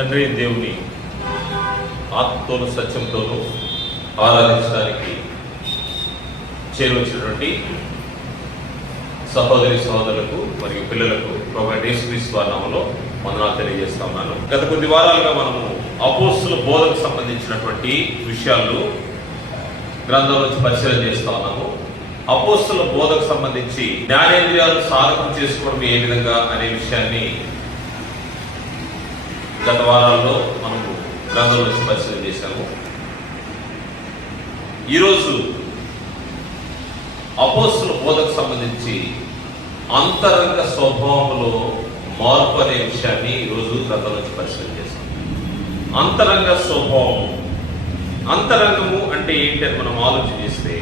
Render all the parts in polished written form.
తండ్రి దేవుని ఆత్మతోను సత్యంతోనూ ఆరాధించడానికి చేరువచ్చినటువంటి సహోదరి సహోదరులకు మరియు పిల్లలకు ప్రభువైన యేసుక్రీస్తు వారి నామములో వందనాలు తెలియజేస్తా ఉన్నాను. గత కొద్ది వారాలుగా మనము అపోస్తుల బోధకు సంబంధించినటువంటి విషయాలు గ్రంథంలో పరిశీలన చేస్తా ఉన్నాము. అపోస్తుల బోధకు సంబంధించి జ్ఞానేంద్రియాలు సాధకం చేసుకోవడం ఏ విధంగా అనే విషయాన్ని గత వారాల్లో మనము గ్రంథంలో పరిశీలన చేశాము. ఈరోజు అపోస్తుల బోధకు సంబంధించి అంతరంగ స్వభావంలో మార్పు అనే విషయాన్ని ఈరోజు గ్రంథంలో పరిశీలన చేస్తాం. అంతరంగ స్వభావం, అంతరంగము అంటే ఏంటి అని మనం ఆలోచన చేస్తే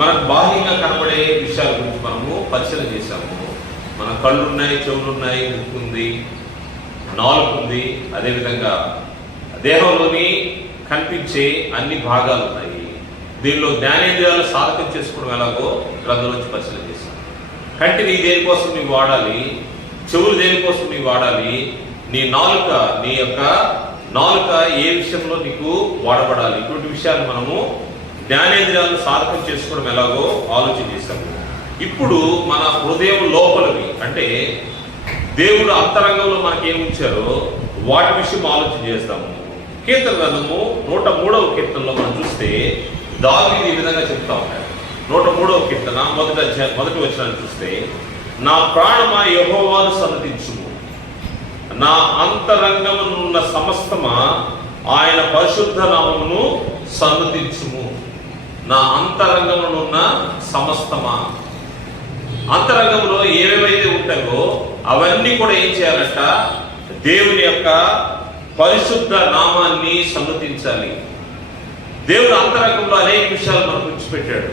మనకు బాహ్యంగా కనబడే విషయాల గురించి మనము పరిశీలన చేశాము. మన కళ్ళు ఉన్నాయి, చెవులు ఉన్నాయి, ముక్కు ఉంది, నాలుగు ఉంది, అదేవిధంగా దేహంలోని కనిపించే అన్ని భాగాలు ఉన్నాయి. దీనిలో జ్ఞానేంద్రియాలు సాధకం చేసుకోవడం ఎలాగో గ్రంథంలో పరిశీలన చేశాం. కంటిని దేనికోసం నీవు వాడాలి, చెవులు దేనికోసం నీవు వాడాలి, నీ యొక్క నాలుక ఏ విషయంలో నీకు వాడబడాలి, ఇటువంటి విషయాలు మనము జ్ఞానేంద్రియాలను సాధకం చేసుకోవడం ఎలాగో ఆలోచన చేశాము. ఇప్పుడు మన హృదయం లోపలివి అంటే దేవుడు అంతరంగంలో మనకి ఏమి ఉంచారో వాటి విషయం ఆలోచన చేస్తాము. కీర్తన గ్రంథము 103వ కీర్తనలో మనం చూస్తే దావీదు ఈ విధంగా చెప్తా ఉన్నాడు. 103వ కీర్తన మొదటి వచనాన్ని చూస్తే, నా ప్రాణమా యెహోవాను సన్నతించుము, నా అంతరంగమునున్న సమస్తమా ఆయన పరిశుద్ధ నామమును సన్నతించుము. నా అంతరంగమునున్న సమస్తమా, అంతరంగంలో ఏవేవైతే ఉంటాయో అవన్నీ కూడా ఏం చేయాలంట, దేవుని యొక్క పరిశుద్ధ నామాన్ని సన్నతించాలి. దేవుడు అంతరంగంలో అనేక విషయాలు మనకు విడిచిపెట్టాడు.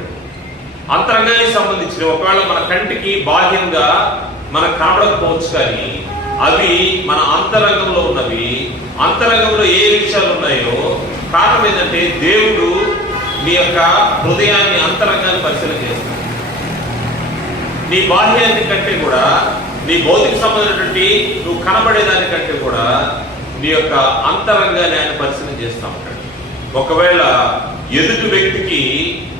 అంతరంగానికి సంబంధించిన ఒకవేళ మన కంటికి బాహ్యంగా మనకు కనబడకపోవచ్చు, కానీ అవి మన అంతరంగంలో ఉన్నవి. అంతరంగంలో ఏ విషయాలు ఉన్నాయో కారణం ఏంటంటే దేవుడు నీ యొక్క హృదయాన్ని, అంతరంగాన్ని పరిశీలన చేస్తాడు. నీ బాహ్యాన్ని కంటే కూడా, నీ భౌతిక సంబంధించినటువంటి నువ్వు కనబడేదానికంటే కూడా నీ యొక్క అంతరంగాన్ని ఆయన పరిశీలన చేస్తూ ఉంటాడు. ఒకవేళ ఎదుటి వ్యక్తికి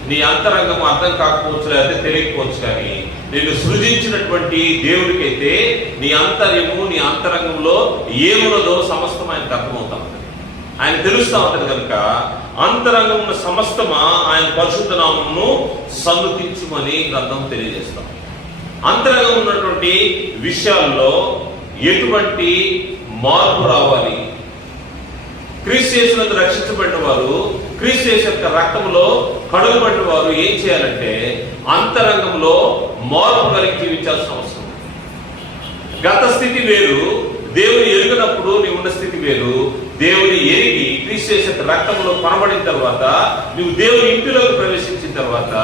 నీ అంతరంగం అర్థం కాకపోవచ్చు, లేకపోతే తెలియకపోవచ్చు, కానీ నేను సృజించినటువంటి దేవుడికైతే నీ అంతర్యము, నీ అంతరంగంలో ఏమున్నదో సమస్తం ఆయనకు అర్థమవుతా ఉంటుంది, ఆయన తెలుస్తూ ఉంటుంది. కనుక అంతరంగం ఉన్న సమస్తమా ఆయన పరిశుద్ధ నామమును సన్నతించుమని గ్రంథం తెలియజేస్తాం. అంతరంగం ఉన్నటువంటి విషయాల్లో ఎటువంటి మార్పు రావాలి? క్రీస్తు యేసునందు రక్షించబడిన వారు, క్రీస్తు యేసు యొక్క రక్తంలో కడుగబడిన వారు ఏం చేయాలంటే అంతరంగంలో మార్పు కలిగి జీవించాల్సిన అవసరం. గత స్థితి వేరు, దేవుని ఎరిగినప్పుడు నీ ఉన్న స్థితి వేరు. దేవుని ఎరిగి క్రీస్తు యేసు యొక్క రక్తంలో కొనబడిన తర్వాత, నువ్వు దేవుని ఇంటిలోకి ప్రవేశించిన తర్వాత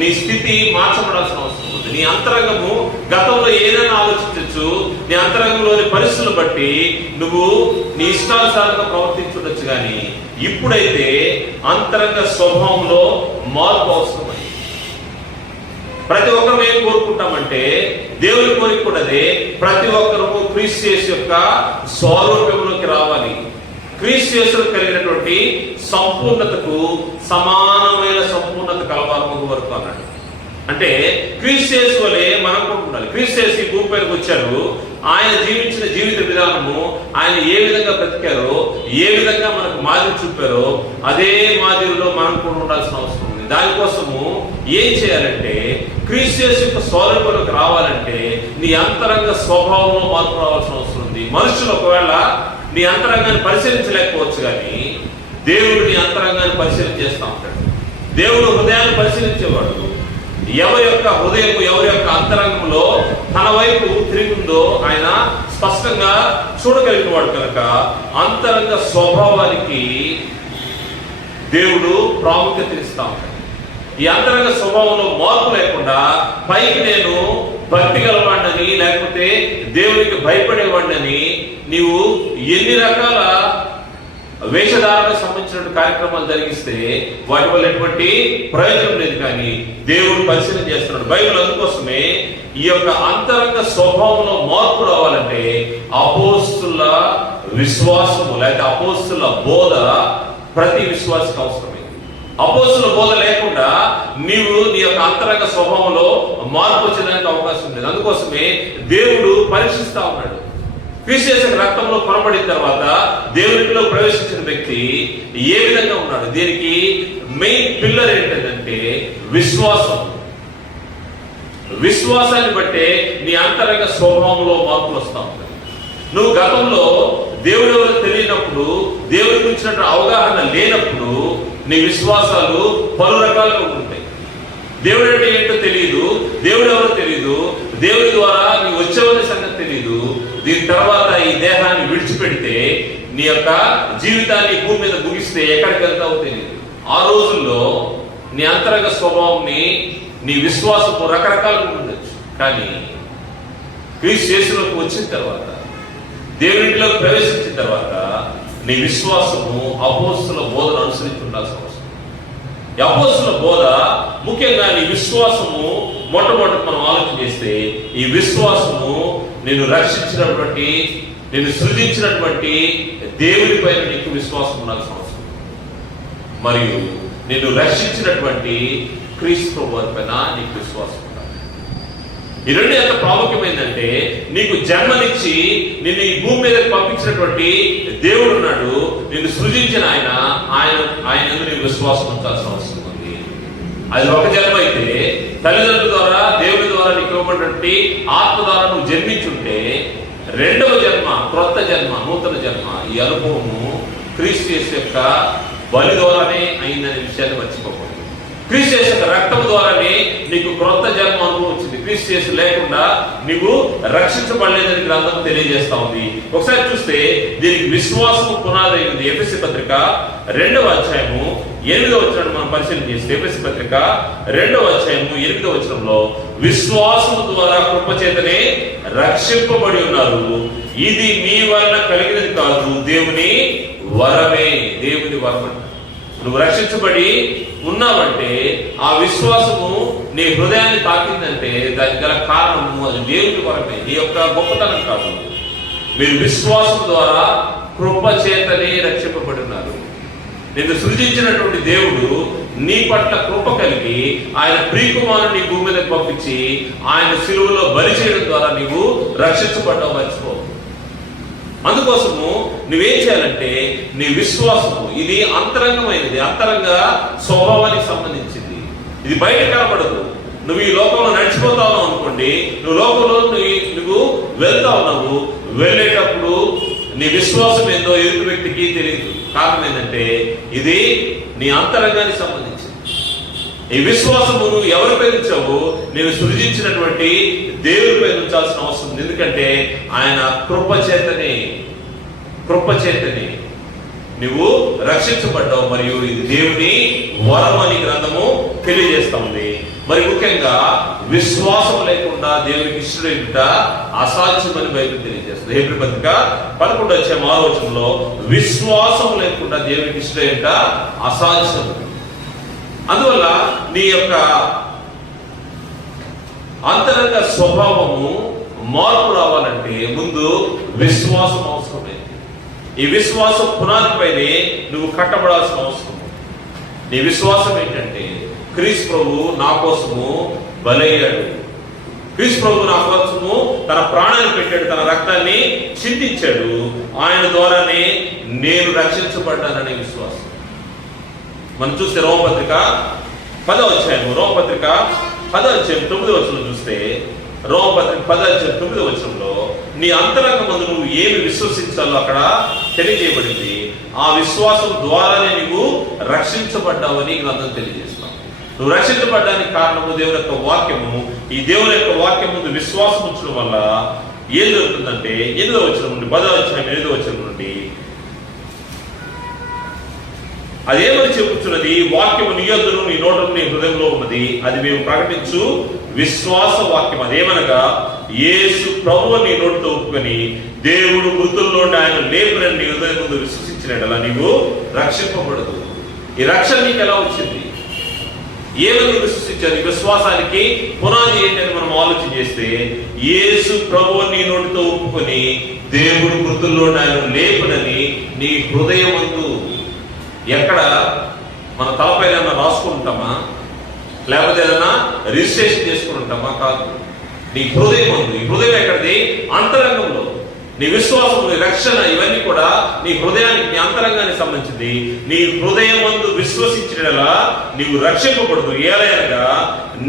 నీ స్థితి మార్చబడాల్సిన అవసరం ఉంది. నీ అంతరంగము గతంలో ఏదైనా ఆలోచించవచ్చు, నీ అంతరంగంలోని పరిస్థితులను బట్టి నువ్వు నీ ఇష్టానుసారంగా ప్రవర్తించుండొచ్చు, కానీ ఇప్పుడైతే అంతరంగ స్వభావంలో మార్పు అవసరమని ప్రతి ఒక్కరు ఏం కోరుకుంటామంటే, దేవుని కోరిక కూడా అదే, ప్రతి ఒక్కరూ క్రీస్తు యేసు యొక్క స్వరూపంలోకి రావాలి. క్రీస్తు యేసులో కలిగినటువంటి సంపూర్ణతకు సమానమైన సంపూర్ణత కలవాలము వరకు అన్నాడు. అంటే క్రీస్తు యేసు వలె మనం కూడా ఉండాలి. క్రీస్తు యేసు ఈ భూమి పైకి వచ్చారు, ఆయన జీవించిన జీవిత విధానము, ఆయన ఏ విధంగా బ్రతికారో, ఏ విధంగా మనకు మాదిరి చూపారో అదే మాదిరిలో మనం కూడా ఉండాల్సిన అవసరం ఉంది. దానికోసము ఏం చేయాలంటే, క్రీస్తు యేసు యొక్క స్వరూపంలోకి రావాలంటే నీ అంతరంగ స్వభావంలో మార్పు రావాల్సిన అవసరం ఉంది. మనుషులు ఒకవేళ నీ అంతరంగాన్ని పరిశీలించలేకపోవచ్చు, కానీ దేవుడు నీ అంతరంగాన్ని పరిశీలన చేస్తూ ఉంటాడు. దేవుడు హృదయాన్ని పరిశీలించేవాడు. ఎవరి యొక్క హృదయం, ఎవరి యొక్క అంతరంగంలో తన వైపు తిరిగిందో ఆయన స్పష్టంగా చూడగలిగిన వాడు. కనుక అంతరంగ స్వభావానికి దేవుడు ప్రాముఖ్యత ఇస్తా ఉంటాడు. ఈ అంతరంగ స్వభావంలో మార్పు లేకుండా పైకి నేను భక్తి గలవాడిని, లేకపోతే దేవునికి భయపడేవాడిని, నీవు ఎన్ని రకాల వేషధారణకు సంబంధించిన కార్యక్రమాలు జరిగిస్తే వాటి వల్ల ఎటువంటి ప్రయోజనం లేదు. కానీ దేవుడు పరిశీలన చేస్తున్నాడు. బైబిల్ అందుకోసమే ఈ యొక్క అంతరంగ స్వభావంలో మార్పు రావాలంటే అపోస్తుల విశ్వాసము లేకపోతే అపోస్తుల బోధ ప్రతి విశ్వాసకి అవసరమైంది. అపోస్తుల బోధ లేకుండా నీవు నీ యొక్క అంతరంగ స్వభావంలో మార్పు వచ్చేదానికి అవకాశం లేదు. అందుకోసమే దేవుడు పరీక్షిస్తా ఉన్నాడు. క్రీస్తు రక్తంలో కొనబడిన తర్వాత దేవునిలో ప్రవేశించిన వ్యక్తి ఏ విధంగా ఉన్నాడు? దీనికి మెయిన్ పిల్లర్ ఏంటంటే విశ్వాసం. విశ్వాసాన్ని బట్టే నీ అంతరంగ స్వభావంలో మార్పులు వస్తా ఉంటాయి. నువ్వు గతంలో దేవుడు ఎవరో తెలియనప్పుడు, దేవుడి గురించిన అవగాహన లేనప్పుడు నీ విశ్వాసాలు పలు రకాలుగా ఉంటాయి. దేవుడు అంటే ఏంటో తెలియదు, దేవుడు ఎవరో తెలియదు, దేవుడి ద్వారా నీవు వచ్చేవనే సంగతి తెలియదు. దీని తర్వాత ఈ దేహాన్ని విడిచిపెడితే నీ యొక్క జీవితాన్ని భూమి మీద ముగిస్తే ఎక్కడికి వెళ్తావో తెలియదు. ఆ రోజుల్లో నీ అంతరంగ స్వభావంని నీ విశ్వాసము రకరకాలుగా ఉండొచ్చు. కానీ క్రీస్తు యేసులోకి వచ్చిన తర్వాత, దేవునిలోకి ప్రవేశించిన తర్వాత నీ విశ్వాసము అపోస్తుల బోధను అనుసరించి ఉండాల్సిన అవసరం. ఈ అపోస్తుల బోధ ముఖ్యంగా నీ విశ్వాసము మొట్టమొదటి మనం ఆలోచన చేస్తే, ఈ విశ్వాసము నేను రక్షించినటువంటి, నేను సృజించినటువంటి దేవుని పైన నీకు విశ్వాసం ఉండాల్సిన అవసరం, మరియు నేను రక్షించినటువంటి క్రీస్తు వారి పైన నీకు విశ్వాసం ఉండాలి. ఈ రెండు ఎంత ప్రాముఖ్యమైందంటే, నీకు జన్మనిచ్చి నిన్ను ఈ భూమి మీద పంపించినటువంటి దేవుడు ఉన్నాడు, నిన్ను సృజించిన ఆయన నీకు విశ్వాసం ఉంచాల్సిన అవసరం ఉంది. అది ఒక జన్మ అయితే, తల్లిదండ్రుల ద్వారా దేవుడి ద్వారా నీకు ఇవ్వబడినటువంటి ఆత్మ ద్వారా నువ్వు జన్మించుంటే, రెండవ జన్మ, క్రొత్త జన్మ, నూతన జన్మ, ఈ అనుభవము క్రీస్తు యేసు యొక్క బలి ద్వారానే అయిందనే విషయాన్ని మర్చిపోకూడదు. క్రీస్తు యేసు యొక్క రక్తం ద్వారానే నీకు క్రొత్త జన్మ అనుభవం వచ్చింది. క్రీస్తు యేసు లేకుండా నీవు రక్షించబడలేదని గ్రంథం తెలియజేస్తా ఉంది. ఒకసారి చూస్తే దీనికి విశ్వాసము పునాది అయింది. ఎఫెసీ పత్రిక 2వ అధ్యాయము 8వ వచనాన్ని మనం పరిశీలన చేస్తే, ఎఫెసీ పత్రిక 2వ అధ్యాయము 8వ వచనంలో, విశ్వాసము ద్వారా కృపచేతనే రక్షింపబడి ఉన్నారు, ఇది మీ వలన కలిగినది కాదు, దేవుని వరమే. దేవుని వరం. నువ్వు రక్షించబడి ఉన్నావంటే, ఆ విశ్వాసము నీ హృదయాన్ని తాకిందంటే దానికి గల కారణము అది దేవుని వరమే, నీ యొక్క గొప్పతనం కాదు. మీరు విశ్వాసం ద్వారా కృప చేతనే రక్షింపబడి ఉన్నారు. నిన్ను సృజించినటువంటి దేవుడు నీ పట్ల కృప కలిగి ఆయన ప్రియకుమారుని నీ భూమి మీద పంపించి ఆయన సిలువలో బలి చేయడం ద్వారా నీవు రక్షించబడ్డావు, మర్చిపో. అందుకోసము నువ్వేం చేయాలంటే, నీ విశ్వాసము ఇది అంతరంగమైనది, అంతరంగ స్వభావానికి సంబంధించింది. ఇది బయట కనపడదు. నువ్వు ఈ లోకంలో నడిచిపోతా ఉన్నావు అనుకోండి, నువ్వు లోకంలో నువ్వు వెళ్తా ఉన్నావు, వెళ్ళేటప్పుడు నీ విశ్వాసం ఏందో ఎదుటి వ్యక్తికి తెలియదు. కారణం ఏంటంటే, ఇది నీ అంతరంగానికి సంబంధించింది. ఈ విశ్వాసము నువ్వు ఎవరిపై ఉంచావు? నేను సృజించినటువంటి దేవుడిపై ఉంచాల్సిన అవసరం ఉంది. ఎందుకంటే ఆయన కృప చేతనే నువ్వు రక్షించబడ్డావు, మరియు ఇది దేవుని వరం అని గ్రంథము తెలియజేస్తా ఉంది. మరి ముఖ్యంగా విశ్వాసం లేకుండా దేవునికి ఇష్టడేట అసాధ్యమని బైబిల్ తెలియజేస్తుంది. హెబ్రీ పత్రిక 11వ అధ్యాయం 6వ వచనంలో, విశ్వాసం లేకుండా దేవునికి ఇష్టడేట అసాధ్యం. అందువల్ల నీ యొక్క అంతరంగ స్వభావము మార్పు రావాలంటే ముందు విశ్వాసం అవసరమైంది. ఈ విశ్వాసం పునాదిపైనే నువ్వు కట్టబడాల్సిన అవసరం. నీ విశ్వాసం ఏంటంటే, క్రీస్తు ప్రభు నా కోసము బలయ్యాడు, క్రీస్తు ప్రభు నా కోసము తన ప్రాణాన్ని పెట్టాడు, తన రక్తాన్ని చిందించాడు, ఆయన ద్వారానే నేను రక్షించబడ్డాననే విశ్వాసం. మనం చూస్తే రోమపత్రిక 10వ అధ్యాయం 9వ వచనం చూస్తే, రోమపత్రిక 10వ అధ్యాయం 9వ వచనంలో నీ అంతరంగమందు నువ్వు ఏమి విశ్వసించాలో అక్కడ తెలియజేయబడింది. ఆ విశ్వాసం ద్వారానే నువ్వు రక్షించబడ్డావని గ్రంథం తెలియజేస్తాం. నువ్వు రక్షించబడ్డానికి కారణము దేవుని యొక్క వాక్యము. ఈ దేవుని యొక్క వాక్యం ముందు విశ్వాసం ఉంచడం వల్ల ఏం జరుగుతుందంటే, 8వ వచనం నుండి 10వ అధ్యాయం 8వ వచనం నుండి అదేమని చెప్పుచున్నది, వాక్యము నీ యొద్దను నీ నోటను నీ హృదయంలో ఉన్నది, అది మేము ప్రకటించు విశ్వాస వాక్యం. అదేమనగా, యేసు ప్రభువు నీ నోటితో ఒప్పుకొని దేవుడు మృతుల్లో ఆయన లేపునని నీ హృదయం ముందు విశ్వసించినట్లా నీవు రక్షింపబడదు. ఈ రక్షణ నీకు ఎలా వచ్చింది? ఏమని విశ్వసించారు? విశ్వాసానికి పునాది ఏంటని మనం ఆలోచన చేస్తే, యేసు ప్రభువు నీ నోటితో ఒప్పుకొని దేవుడు మృతుల్లో ఆయన లేపునని నీ హృదయమందు, ఎక్కడ మన తలపైన రాసుకుంటామా లేకపోతే ఏదైనా రిజిస్ట్రేషన్ చేసుకుని ఉంటామా? కాదు. నీ హృదయమందు. ఈ హృదయం ఎక్కడిది? అంతరంగంలో. నీ విశ్వాసం, నీ రక్షణ ఇవన్నీ కూడా నీ హృదయానికి, నీ అంతరంగానికి సంబంధించింది. నీ హృదయమందు విశ్వసించినలా నీవు రక్షింపబడదు. ఏలయనగా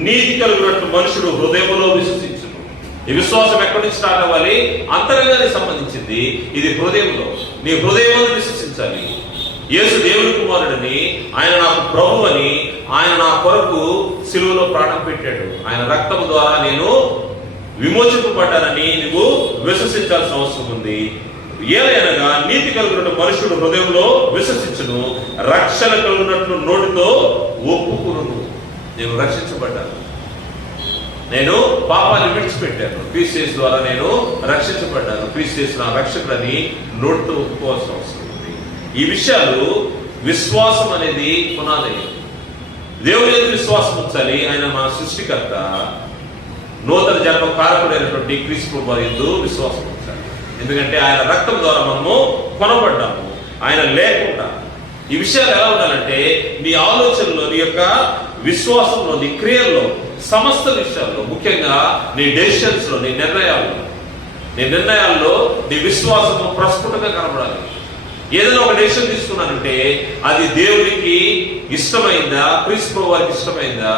నీతి కలుగునట్లు మనుషుడు హృదయంలో విశ్వసించును. ఈ విశ్వాసం ఎక్కడి నుంచి స్టార్ట్ అవ్వాలి? అంతరంగానికి సంబంధించింది. ఇది హృదయంలో. నీ హృదయంలో విశ్వసించాలి. యేసు దేవుని కుమారుడని, ఆయన నాకు ప్రభు అని, ఆయన నా కొరకు సిలువలో ప్రాణం పెట్టాడు, ఆయన రక్తం ద్వారా నేను విమోచింపబడ్డానని నువ్వు విశ్వసించాల్సిన అవసరం ఉంది. ఏలైనగా నీతి కలిగినట్టు మనుషుడు హృదయంలో విశ్వసించును, రక్షణ కలిగినట్లు నోటితో ఒప్పుకును. నేను రక్షించబడ్డాను, నేను పాపాన్ని విడిచిపెట్టాను, క్రీస్తు యేసు ద్వారా నేను రక్షించబడ్డాను, క్రీస్తు యేసు నా రక్షకుడని నోటితో ఒప్పుకోవాల్సిన అవసరం ఉంది. ఈ విషయాలు విశ్వాసం అనేది పునాది. దేవుని యందు విశ్వాసం ఉంచాలి. ఆయన మన సృష్టికర్త, నూతన జన్మ కారకుడైనటువంటి క్రీస్తు యందు విశ్వాసం ఉంచాలి. ఎందుకంటే ఆయన రక్తం ద్వారా మనము కొనబడ్డాము, ఆయన లేకుండా. ఈ విషయాలు ఎలా ఉండాలంటే నీ ఆలోచనలో, నీ యొక్క విశ్వాసంలో, నీ క్రియల్లో, సమస్త విషయాల్లో, ముఖ్యంగా నీ డెసిషన్స్ లో, నీ నిర్ణయాల్లో నీ విశ్వాసము ప్రస్ఫుటంగా కనబడాలి. ఏదైనా ఒక డెసిషన్ తీసుకున్నానంటే అది దేవునికి ఇష్టమైందా, క్రీస్తు వారికి ఇష్టమైందా,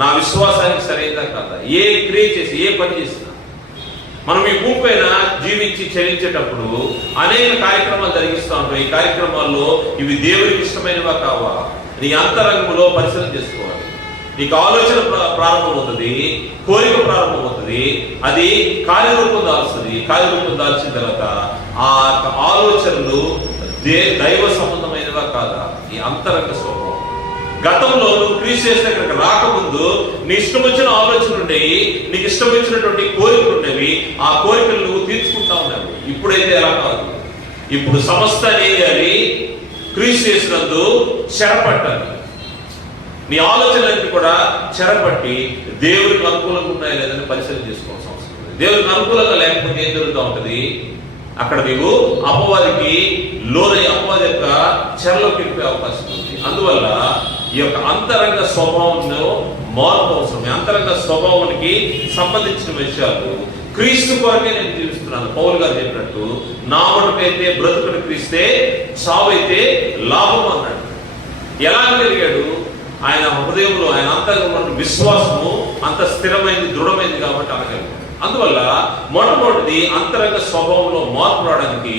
నా విశ్వాసానికి సరైందా కాదా? ఏ క్రియ చేసి, ఏ పని చేసినా మనం ఈ భూమి పైన జీవించి చెల్లించేటప్పుడు అనేక కార్యక్రమాలు జరిగిస్తూ ఉంటాం. ఈ కార్యక్రమాల్లో ఇవి దేవునికి ఇష్టమైనవా కావా నీ అంతరంగంలో పరిశీలన చేసుకోవాలి. నీకు ఆలోచన ప్రారంభమవుతుంది, కోరిక ప్రారంభమవుతుంది, అది కార్యరూపం దాల్స్తుంది. కార్యరూపం దాల్చిన తర్వాత ఆ ఆలోచనలు దైవ సంబంధమైనవా కాదా? ఈ అంతరంగ స్వభావం. గతంలో నువ్వు క్రీస్తు యేసు దగ్గరికి రాకముందు నీ ఇష్టం వచ్చిన ఆలోచనలు ఉండేవి, నీకు ఇష్టం వచ్చినటువంటి కోరికలు ఉండేవి. ఆ కోరికలు నువ్వు తీర్చుకుంటా ఉన్నావు. ఇప్పుడైతే ఎలా కాదు. ఇప్పుడు సమస్త చేయాలి, క్రీస్తు యేసునందు చెరపట్టాలి. నీ ఆలోచనలన్నీ కూడా చెరపట్టి దేవుడికి అనుకూలంగా ఉన్నాయా లేదని పరిశీలన చేసుకోవాల్సిన అవసరం ఉంది. దేవుడికి అనుకూలంగా లేకపోతే ఏం జరుగుతూ ఉంటుంది? అక్కడ నీవు అపవాదికి లోనై అపవాది యొక్క చెరలోకి వెళ్ళిపోయే అవకాశం ఉంది. అందువల్ల ఈ యొక్క అంతరంగ స్వభావంలో మార్పు అవసరం. అంతరంగ స్వభావానికి సంబంధించిన విషయాలు క్రీస్తు కొరకే నేను జీవిస్తున్నాను. పౌలు గారు చెప్పినట్టు నా మటుకైతే బ్రతుకుడు క్రీస్తే, చావైతే లాభం అన్నాడు. ఎలా కలిగాడు? ఆయన హృదయంలో, ఆయన అంతరంగంలో విశ్వాసము అంత స్థిరమైంది, దృఢమైంది కాబట్టి అనగలిగాడు. అందువల్ల మొట్టమొదటిది అంతరంగ స్వభావంలో మార్పు రావడానికి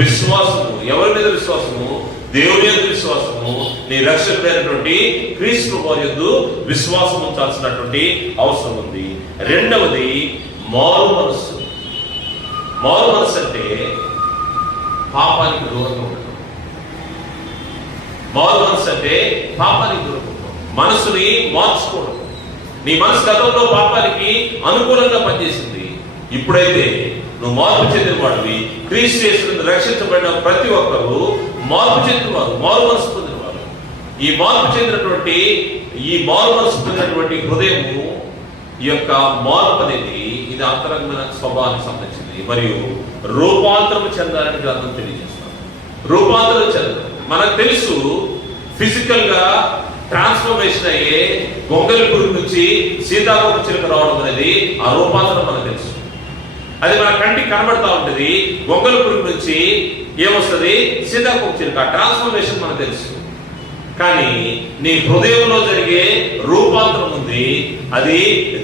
విశ్వాసము. ఎవరి మీద విశ్వాసము? దేవుని యందు విశ్వాసము. నీ రక్షకుడైనటువంటి క్రీస్తు యందు విశ్వాసం ఉంచాల్సినటువంటి అవసరం ఉంది. రెండవది మారు మనస్సు. మారు మనస్సు అంటే పాపానికి దూరంగా ఉండటం. మారు మనస్సు అంటే పాపానికి దూరంగా ఉండటం, మనసుని మార్చుకోవడం. నీ మనసు గతంలో పాపానికి అనుకూలంగా పనిచేసింది. ఇప్పుడైతే నువ్వు మార్పు చెందిన వాడివి, క్రీస్తు యేసునందు రక్షించబడిన ప్రతి ఒక్కరు మార్పు చెందినవారు, మారు మనసు పొందినవారు. ఈ మార్పు పొందినటువంటి హృదయము, ఈ యొక్క మార్పు అనేది ఇది అంతరంగమైన స్వభావానికి సంబంధించింది. మరియు రూపాంతరం చెందాలని గ్రంథం తెలియజేస్తాం. రూపాంతరం చెందాలి. మనకు తెలుసు ఫిజికల్ గా ట్రాన్స్ఫర్మేషన్ అయ్యే గొంగలి పురుగు నుంచి సీతాకోక చిలుక రావడం అనేది ఆ రూపాంతరం మనకు తెలుసు. అది మన కంటికి కనబడతా ఉంటుంది. గొంగలి పురుగు నుంచి ఏమొస్తుంది? సీతాకోక చిలుక. ట్రాన్స్ఫర్మేషన్ మనకు తెలుసు. కానీ నీ హృదయంలో జరిగే రూపాంతరం ఉంది, అది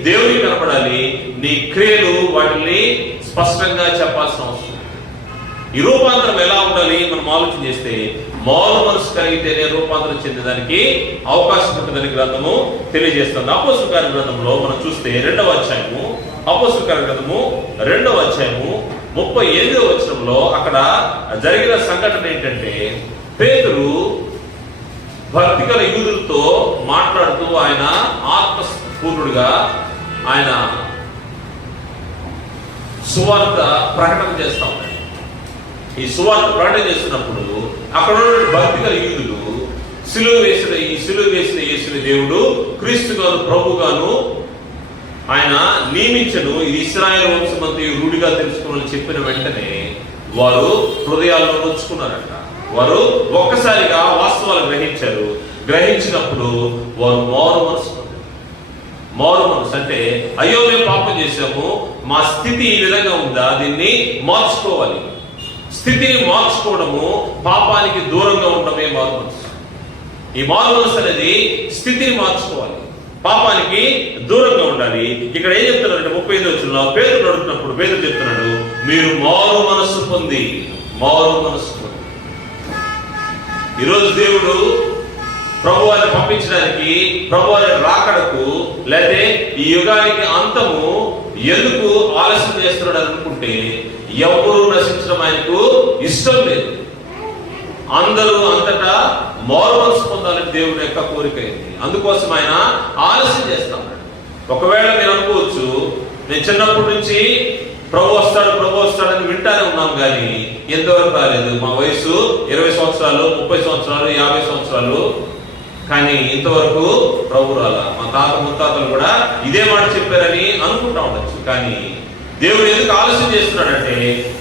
దేవునికి కనబడాలి. నీ క్రియలు వాటిని స్పష్టంగా చెప్పాల్సిన అవసరం. ఈ రూపాంతరం ఎలా ఉండాలి మనం ఆలోచన చేస్తే, మారు మనసు కలిగితేనే రూపాంతరం చెందడానికి అవకాశం ఉంటుందని గ్రంథము తెలియజేస్తుంది. అపోస్తలుల కార్య గ్రంథంలో మనం చూస్తే 2వ అధ్యాయము, అపోస్తలుల కార్య గ్రంథము 2వ అధ్యాయము 38వ వచనంలో అక్కడ జరిగిన సంఘటన ఏంటంటే, పేతురు భక్తి గల యూదులతో మాట్లాడుతూ ఆయన ఆత్మపూర్ణుడిగా ఆయన సువార్త ప్రకటన చేస్తా ఉన్నాడు. ఈ సువార్త ప్రకటన చేస్తున్నప్పుడు అక్కడ ఉన్న భక్తి గల యూదులు సిలువ వేసిన యేసుని దేవుడు క్రీస్తు గాను ప్రభుగాను ఆయన నియమించను, ఇది ఇశ్రాయేలు వంశమంతా రూఢిగా తెలుసుకోవాలని చెప్పిన వెంటనే వారు హృదయాల్లో నొచ్చుకున్నారంట. వారు ఒక్కసారిగా వాస్తవాలు గ్రహించారు. గ్రహించినప్పుడు వారు మారు మనసు అంటే, అయ్యో మేము పాపం చేశాము, మా స్థితి ఈ విధంగా ఉందా, దీన్ని మార్చుకోవాలి. స్థితిని మార్చుకోవడము పాపానికి దూరంగా ఉండడమే మారు మనసు. ఈ మారు మనసు అనేది స్థితిని మార్చుకోవాలి, పాపానికి దూరంగా ఉండాలి. ఇక్కడ ఏం చెప్తున్నారంటే 35వ వచనంలో పేతురు అడుగుతున్నప్పుడు పేతురు చెప్తున్నాడు, మీరు మారు మనసు పొంది. ఈరోజు దేవుడు ప్రభువాన్ని పంపించడానికి, ప్రభువాని రాకడకు, లేదా ఈ యుగానికి అంతము ఎందుకు ఆలస్యం చేస్తున్నాడు అనుకుంటే, ఎవరు నశించడం ఆయనకు ఇష్టం లేదు. అందరూ అంతటా మారు మనసు పొందాలని దేవుని యొక్క కోరిక అయింది. అందుకోసం ఆయన ఆలస్యం చేస్తున్నాడు. ఒకవేళ మీరు అనుకోవచ్చు, నేను చిన్నప్పటి నుంచి ప్రభు వస్తాడని వింటానే ఉన్నాం, కానీ ఎంతవరకు రాలేదు. మా వయసు 20 సంవత్సరాలు, 30 సంవత్సరాలు, 50 సంవత్సరాలు, కానీ ఇంతవరకు ప్రభు రాలా. మా తాత ముత్తాతలు కూడా ఇదే మాట చెప్పారని అనుకుంటా ఉండొచ్చు. కానీ దేవుడు ఎందుకు ఆలస్యం చేస్తున్నాడంటే,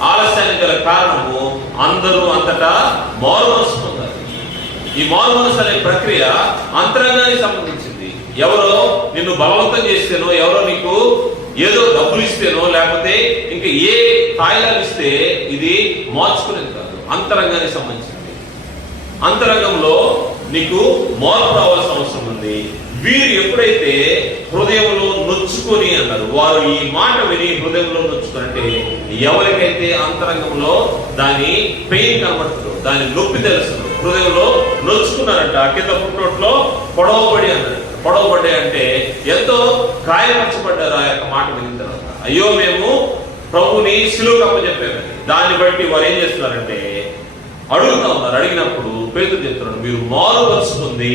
ఆలస్యానికి గల కారణము అందరూ అంతటా మారు మనసు పొందాలి. ఈ మారు మనసు అనే ప్రక్రియ అంతరంగానికి సంబంధించింది. ఎవరో నిన్ను బలవంతం చేస్తేనో, ఎవరో నీకు ఏదో డబ్బులు ఇస్తేనో, లేకపోతే ఇంకా ఏ తాయిలాలు ఇస్తే ఇది మార్చుకునేది కాదు. అంతరంగానికి సంబంధించింది. అంతరంగంలో నీకు మార్పు రావాల్సిన అవసరం ఉంది. వీరు ఎప్పుడైతే హృదయంలో నొచ్చుకొని అన్నారు, వారు ఈ మాట విని హృదయంలో నొచ్చుకొని, అంటే ఎవరికైతే అంతరంగంలో దాని పెయిన్ కనబడుతుందో, దాని నొప్పి తెలుస్తుందో, హృదయంలో నొచ్చుకున్నారంట. కింద పుట్టోట్లో పొడవబడి అన్నారు. పొడవబడి అంటే ఎంతో గాయపరచబడ్డారు ఆ యొక్క మాట విన్న తర్వాత. అయ్యో మేము ప్రభుని సిలువకు అప్పచెప్పామని. దాన్ని బట్టి వారు ఏం చేస్తున్నారంటే అడుగుతా ఉన్నారు. అడిగినప్పుడు పేతురు చెప్తున్నాడు, మీరు మారు మనసు పొంది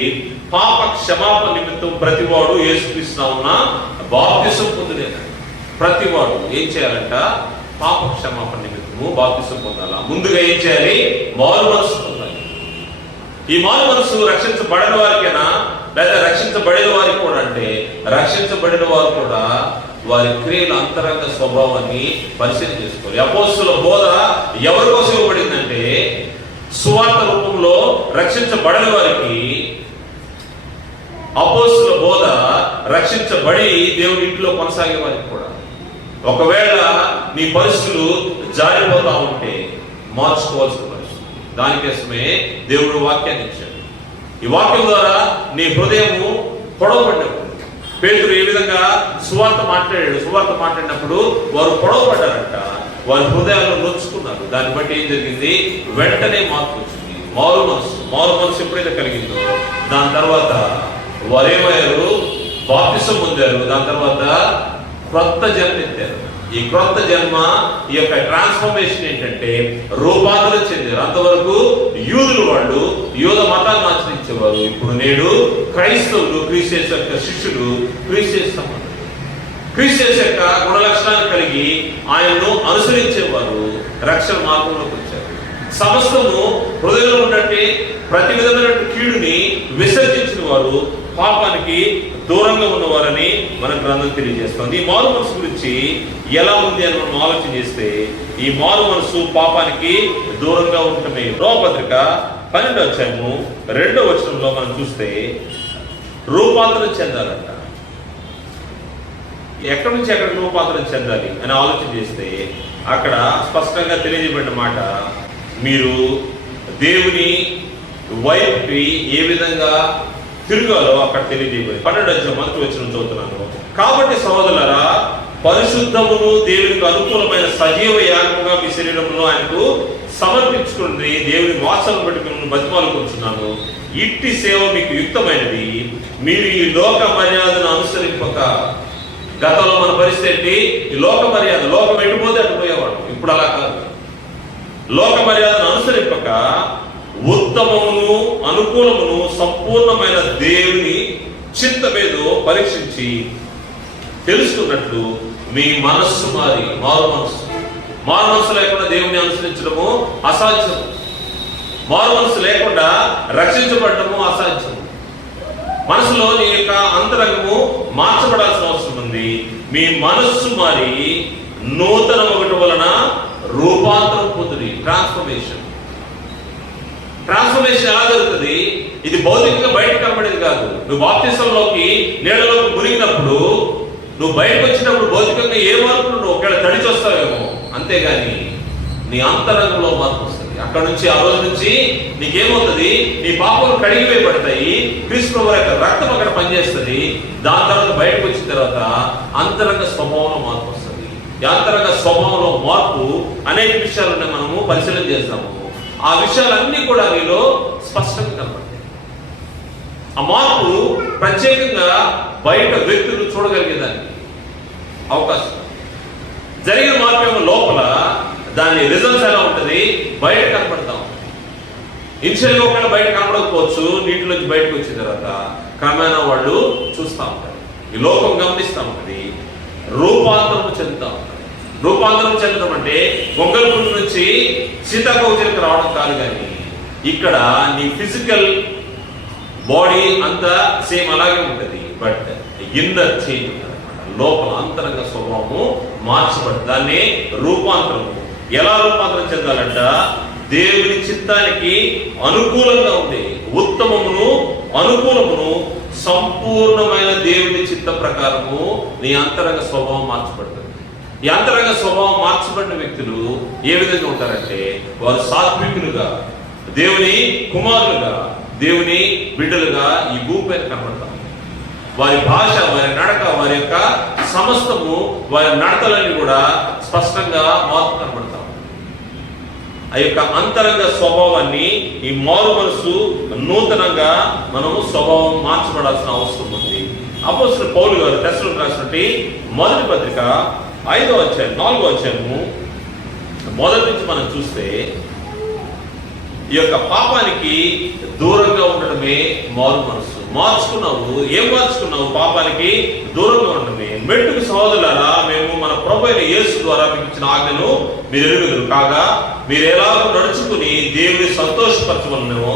పాప క్షమాపణ నిమిత్తం ప్రతివాడు యేసుక్రీస్తు నామమున బాప్తిసం పొందులేక. ప్రతివాడు ఏం చేయాలంట? పాప క్షమాపణ నిమిత్తము బాప్తిసం పొందాలా. ముందుగా ఏం చేయాలి? మారు మనసు పొందాలి. ఈ మారు మనసు రక్షించబడిన వారికైనా, లేదా రక్షించబడిన వారికి కూడా, అంటే రక్షించబడిన వారు కూడా వారి క్రియల అంతరంగ స్వభావాన్ని పరిశీలన చేసుకోవాలి. అపోస్తుల బోధ ఎవరి కోసం ఇవ్వబడిందంటే, సువార్త రూపంలో రక్షించబడిన వారికి అపోస్తుల బోధ రక్షించబడి దేవుని ఇంట్లో కొనసాగే వారికి కూడా. ఒకవేళ నీ పరిస్థితులు జారిపోతా ఉంటే మార్చుకోవాల్సిన పరిస్థితి. దానికోసమే దేవుడు వాక్యాన్ని ఇచ్చాడు. ఈ వాక్యం ద్వారా నీ హృదయము పొడవబడ్డప్పుడు, పేతురు ఏ విధంగా సువార్త మాట్లాడినప్పుడు వారు పొడవబడ్డారంట. వారి హృదయాల్లో నొచ్చుకున్నారు. దాన్ని బట్టి ఏం జరిగింది? వెంటనే మార్పు వచ్చింది. మారు మనసు ఎప్పుడైతే కలిగిందో, దాని తర్వాత వారేమయ్యారు? బాప్తిసం పొందారు. దాని తర్వాత క్రొత్త జన్మ ఎత్తారు. ఈ క్రొత్త జన్మ, ఈ యొక్క ట్రాన్స్ఫర్మేషన్ ఏంటంటే రూపాంతరం చెందారు. అంతవరకు యూదులు, వాళ్ళు యూద మతాన్ని ఆచరించేవారు. ఇప్పుడు నేడు క్రైస్తవులు, క్రీస్తు యొక్క శిష్యులు, క్రీస్తు యొక్క గుణ లక్షణాలు కలిగి ఆయనను అనుసరించేవారు రక్షణ మార్గంలోకి వచ్చారు. సమస్తము హృదయంలో ఉన్నట్టే ప్రతి విధమైన కీడుని విసర్జించిన వారు, పాపానికి దూరంగా ఉన్నవారని మన గ్రంథం తెలియజేస్తుంది. ఈ మారు మనసు గురించి ఎలా ఉంది అని మనం ఆలోచన చేస్తే, ఈ మారు మనసు పాపానికి దూరంగా ఉండటమే. రోమపత్రిక 12వ అధ్యాయము 2వ వచనంలో మనం చూస్తే, రూపాంతరం చెందాలంట. ఎక్కడి నుంచి ఎక్కడికి రూపాంతరం చెందాలి అని ఆలోచన చేస్తే, అక్కడ స్పష్టంగా తెలియజేయబడిన మాట, మీరు దేవుని వైపుకి ఏ విధంగా తిరగాలో అక్కడ తెలియజేయబడింది. 12వ అధ్యాయం 1వ వచనం చదువుతున్నాను. కాబట్టి సహోదరులారా, పరిశుద్ధమును దేవునికి అనుకూలమైన సజీవ యాగముగా మీ శరీరంలో ఆయనకు సమర్పించుకుని దేవుని వాసనను బట్టి మిమ్మల్ని బతిమాలుకుంటున్నాను. ఇట్టి సేవ మీకు యుక్తమైనది. మీరు ఈ లోక మర్యాదను అనుసరింపక. గతంలో మన పరిస్థితి ఈ లోక మర్యాద, లోకం ఎటుపోతే అటుపోయేవాడు. ఇప్పుడు అలా కాదు. లోక మర్యాదను అనుసరింపక ఉత్తమమును అనుకూలమును సంపూర్ణమైన దేవుని చింతమేదో పరీక్షించి తెలుసుకున్నట్లు మీ మనస్సు మారు మనస్సు లేకుండా దేవుని అనుసరించడము అసాధ్యము. మారు మనస్సు లేకుండా రక్షించబడటము అసాధ్యము. మనసులో నీ యొక్క అంతరంగము మార్చబడాల్సిన అవసరం ఉంది. మీ మనస్సు మారి నూతన ఒకటి వలన రూపాంతరం పొందుడి. ట్రాన్స్ఫర్మేషన్ ఎలా జరుగుతుంది? ఇది భౌతికంగా బయటకు కనబడేది కాదు. నువ్వు బాప్తిసంలోకి నీళ్ళలోకి మునిగినప్పుడు నువ్వు బయటకు వచ్చినప్పుడు భౌతికంగా ఏ మార్పులు నువ్వు ఒకవేళ తడిచి వస్తావేమో, అంతేగాని నీ అంతరంగంలో మార్పు వస్తుంది. అక్కడ నుంచి ఆ రోజు నుంచి నీకేమవుతుంది? నీ పాపాలు కడిగివేయబడతాయి. క్రీస్తు ప్రభువు యొక్క రక్తం అక్కడ పనిచేస్తుంది. దాని తర్వాత బయటకు వచ్చిన తర్వాత అంతరంగ స్వభావంలో మార్పు వస్తుంది. ఈ అంతరంగ స్వభావంలో మార్పు అనేక విషయాలను మనము పరిశీలన చేస్తాము. ఆ విషయాలన్నీ కూడా నీలో స్పష్టంగా కనబడతాయి. ఆ మార్పు ప్రత్యేకంగా బయట వ్యక్తులు చూడగలిగేదానికి అవకాశం. జరిగిన మార్పు ఏమో లోపల, దాని రిజల్ట్స్ ఎలా ఉంటుంది బయట కనపడతాం. ఇన్షియల్గా ఒకవేళ బయట కనపడకపోవచ్చు, నీటిలోంచి బయటకు వచ్చిన తర్వాత క్రమేణా వాళ్ళు చూస్తూ ఉంటారు. ఈ లోకం గమనిస్తూ ఉంటుంది, రూపాంతరం చెందుతూ ఉంటారు. రూపాంతరం చెందడం అంటే గొంగళపూడి నుంచి సీతాకోకచిలుక రావడం కాదు, కానీ ఇక్కడ నీ ఫిజికల్ బాడీ అంతా సేమ్ అలాగే ఉంటుంది, బట్ ఇన్నర్ చేంజ్ ఉంటుంది అనమాట. లోపల అంతరంగ స్వభావము మార్చబడి దాన్ని రూపాంతరము. ఎలా రూపాంతరం చెందాలంట? దేవుని చిత్తానికి అనుకూలంగా ఉండే ఉత్తమమును అనుకూలమును సంపూర్ణమైన దేవుని చిత్త ప్రకారము నీ అంతరంగ స్వభావం మార్చబడుతుంది. ఈ అంతరంగ స్వభావం మార్చబడిన వ్యక్తులు ఏ విధంగా ఉంటారంటే, వారు సాత్వికులుగా, దేవుని కుమారులుగా, దేవుని బిడ్డలుగా ఈ భూమి పైన కనబడతారు. వారి భాష, వారి నడక, వారి యొక్క సమస్తము, వారి నడతలన్నీ కూడా స్పష్టంగా మార్పు కనబడతాం. ఆ యొక్క అంతరంగ స్వభావాన్ని, ఈ మారు మనసు నూతనంగా మనము స్వభావం మార్చబడాల్సిన అవసరం ఉంది. అపోస్తలుడు పౌలు గారు తెస్సలోనికీయులకు రాసినటువంటి మొదటి పత్రిక 5వ అధ్యాయం 4వ అధ్యాయము మొదటి నుంచి మనం చూస్తే, ఈ యొక్క పాపానికి దూరంగా ఉండడమే మారు మనసు. మార్చుకున్నావు. ఏం మార్చుకున్నావు? పాపానికి దూరంగా ఉండడమే. మెట్టుకు సహోదరులారా, మేము మన ప్రభు అయిన యేసు ద్వారా మీకు ఇచ్చిన ఆజ్ఞను మీరు ఎరుగుదురు కాగా, మీరు ఎలాగో నడుచుకుని దేవుని సంతోషపరచవలనో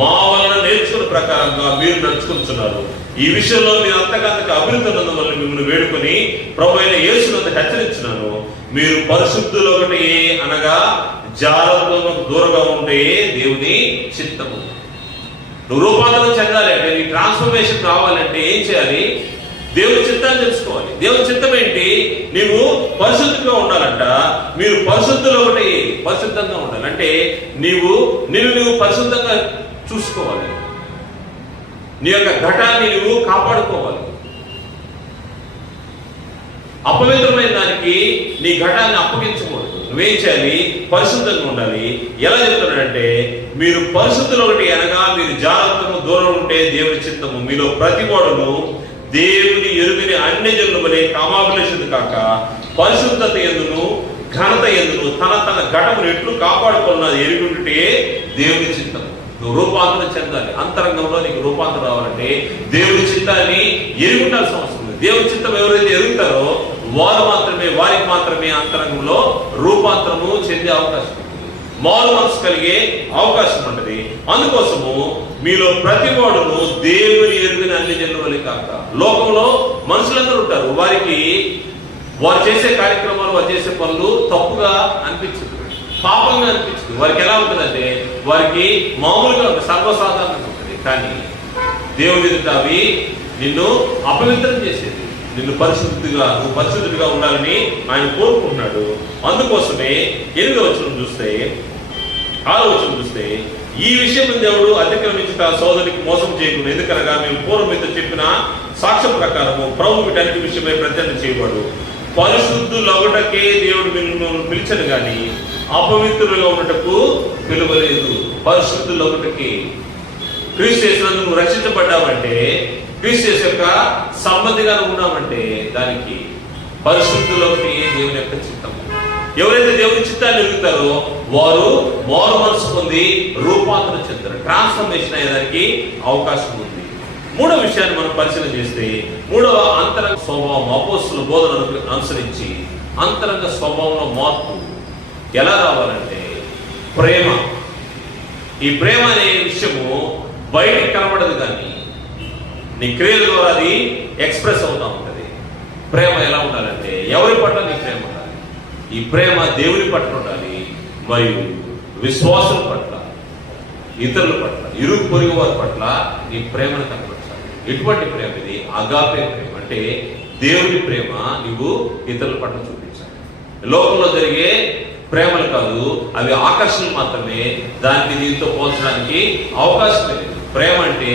మా వలన నేర్చుకున్న ప్రకారంగా మీరు నడుచుకుంటున్నారు. ఈ విషయంలో మీరు అంతకంతకు అభివృద్ధి వల్ల మిమ్మల్ని వేడుకొని ప్రభు అయిన యేసునందు హెచ్చరించున్నాను. మీరు పరిశుద్ధులు ఒకటి అనగా జాగ్రత్తలకు దూరంగా ఉండే దేవుని చిత్తము. నువ్వు రూపాంతరం చెందాలంటే, నీ ట్రాన్స్ఫర్మేషన్ రావాలంటే ఏం చేయాలి? దేవుని చిత్తాన్ని తెలుసుకోవాలి. దేవుని చిత్తం ఏంటి? నీవు పరిశుద్ధంగా ఉండాలంట. మీరు పరిశుద్ధులు ఒకటి పరిశుద్ధంగా ఉండాలి అంటే నీవు పరిశుద్ధంగా చూసుకోవాలి. నీ యొక్క ఘటాన్ని నువ్వు కాపాడుకోవాలి. అపవిత్రమైన దానికి నీ ఘటాన్ని అప్పగించకూడదు. నువ్వేం చేయాలి? పరిశుద్ధంగా ఉండాలి. ఎలా చెప్తున్నాడంటే, మీరు పరిశుద్ధులు ఒకటి అనగా మీరు జాగ్రత్తకు దూరం ఉంటే దేవుని చిత్తము. మీలో ప్రతివాడును దేవుని ఎరుగని అన్యజనుల వలె కామాభిలాషుడు కాక పరిశుద్ధత యందును ఘనత యందును తన ఘటమును ఎట్లు కాపాడుకున్నది ఎరుగుంటే దేవుని చిత్తము. నువ్వు రూపాంతరం చెందాలి. అంతరంగంలో నీకు రూపాంతరం రావాలంటే దేవుని చిత్తాన్ని ఎరుగుండాల్సిన అవసరం ఉంది. దేవుని చిత్తం ఎవరైతే ఎరుగుతారో వారికి మాత్రమే అంతరంగంలో రూపాంతరము చెందే అవకాశం ఉంటుంది. మారు మనసు కలిగే అవకాశం ఉంటుంది. అందుకోసము మీలో ప్రతి వాడును దేవుని ఎరుగని అన్ని జనుల వలె కాక. లోకంలో మనుషులందరూ ఉంటారు. వారు చేసే కార్యక్రమాలు, వారు చేసే పనులు తప్పుగా అనిపించదు, పాపంగా అనిపించదు. వారికి ఎలా ఉంటుందంటే, వారికి మామూలుగా సర్వసాధారణంగా ఉంటుంది. కానీ దేవుని ఎదుట అవి నిన్ను అపవిత్రం చేసేది. నిన్ను నువ్వు పరిశుద్ధుడిగా ఉండాలని ఆయన కోరుకుంటున్నాడు. అందుకోసమే 8వ వచనం చూస్తే, 6వ వచనం చూస్తే, ఈ విషయం దేవుడు అతిక్రమించుట సోదరికి మోసం చేయకుండా, ఎందుకనగా మేము పూర్వం మీతో చెప్పిన సాక్ష్యం ప్రకారము ప్రభు వీటన్నిటి విషయమై ప్రత్యర్థన చేయబడు. పరిశుద్ధులగుటకే దేవుడు మిమ్మల్ని పిలిచను గాని అపవిత్రులుగా ఉండటకు పిలువలేదు. పరిశుద్ధులగుటకి. క్రీస్తు యేసునందు నువ్వు రక్షించబడ్డావంటే, క్రీస్తు యేసు యొక్క సంబంధిగా ఉన్నామంటే దానికి పరిశుద్ధులొకటి దేవుని యొక్క చిత్తము. ఎవరైతే దేవుని చిత్తాన్ని ఎరుగుతారో వారు మారు మనసు పొంది రూపాంతరం చెందుతారు. ట్రాన్స్ఫర్మేషన్ అయ్యేదానికి అవకాశం ఉంది. 3వ విషయాన్ని మనం పరిశీలన చేస్తే, 3వ అంతరంగ స్వభావం అపోస్తలుల బోధనను అనుసరించి అంతరంగ స్వభావంలో మార్పు ఎలా రావాలంటే ప్రేమ. ఈ ప్రేమ అనే విషయము బయటికి కనబడదు, కానీ నీ క్రియల ద్వారా అది ఎక్స్ప్రెస్ అవుతా ఉంటుంది. ప్రేమ ఎలా ఉండాలంటే ఎవరి పట్ల నీ ప్రేమ ఉండాలి. ఈ ప్రేమ దేవుని పట్ల ఉండాలి, మరియు విశ్వాసుల పట్ల, ఇతరుల పట్ల, ఇరుగు పొరుగు వారి పట్ల నీ ప్రేమను కనపరచాలి. ఎటువంటి ప్రేమ ఇది? అగాపే ప్రేమ, అంటే దేవుని ప్రేమ నువ్వు ఇతరుల పట్ల చూపించాలి. లోకంలో జరిగే ప్రేమలు కాదు, అవి ఆకర్షణలు మాత్రమే. దానికి దీంతో పోల్చడానికి అవకాశం లేదు. ప్రేమ అంటే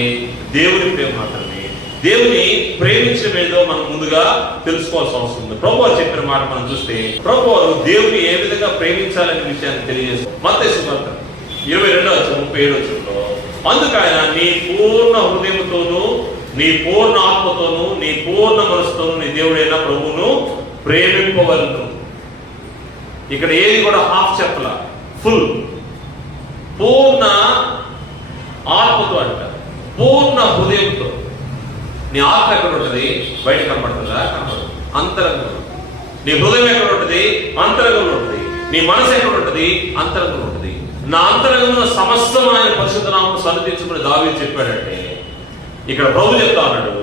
దేవుని ప్రేమ మాత్రమే. దేవుని ప్రేమించడం ఏదో మనం ముందుగా తెలుసుకోవాల్సిన అవసరం ఉంది. ప్రభువు చెప్పిన మాట మనం చూస్తే, ప్రభువు దేవుని ఏ విధంగా ప్రేమించాలనే విషయాన్ని తెలియజేస్తాం. మత్తయి సువార్త 22:37 అందుకు ఆయన నీ పూర్ణ హృదయంతోనూ, నీ పూర్ణ ఆత్మతోనూ, నీ పూర్ణ మనసుతోనూ నీ దేవుడైన ప్రభువును ప్రేమింపవలను. ఇక్కడ ఏది కూడా హాఫ్ చెప్పల, ఫుల్. పూర్ణ ఆత్మతో అంట, పూర్ణ హృదయంతో. నీ ఆత్మ ఎక్కడ ఉంటుంది? బయట కనబడుతుందా? కనబడదు. అంతరంగంలో. నీ హృదయం ఎక్కడ ఉంటుంది? అంతరంగంలో ఉంటుంది. నీ మనసు ఎక్కడ ఉంటుంది? అంతరంగంలో ఉంటుంది. నా అంతరంగంలో సమస్తం ఆయన పరిశుద్ధ నామమును సన్నతించుకుని దావీదు చెప్పాడంటే, ఇక్కడ ప్రభు చెప్తా ఉన్నాడు,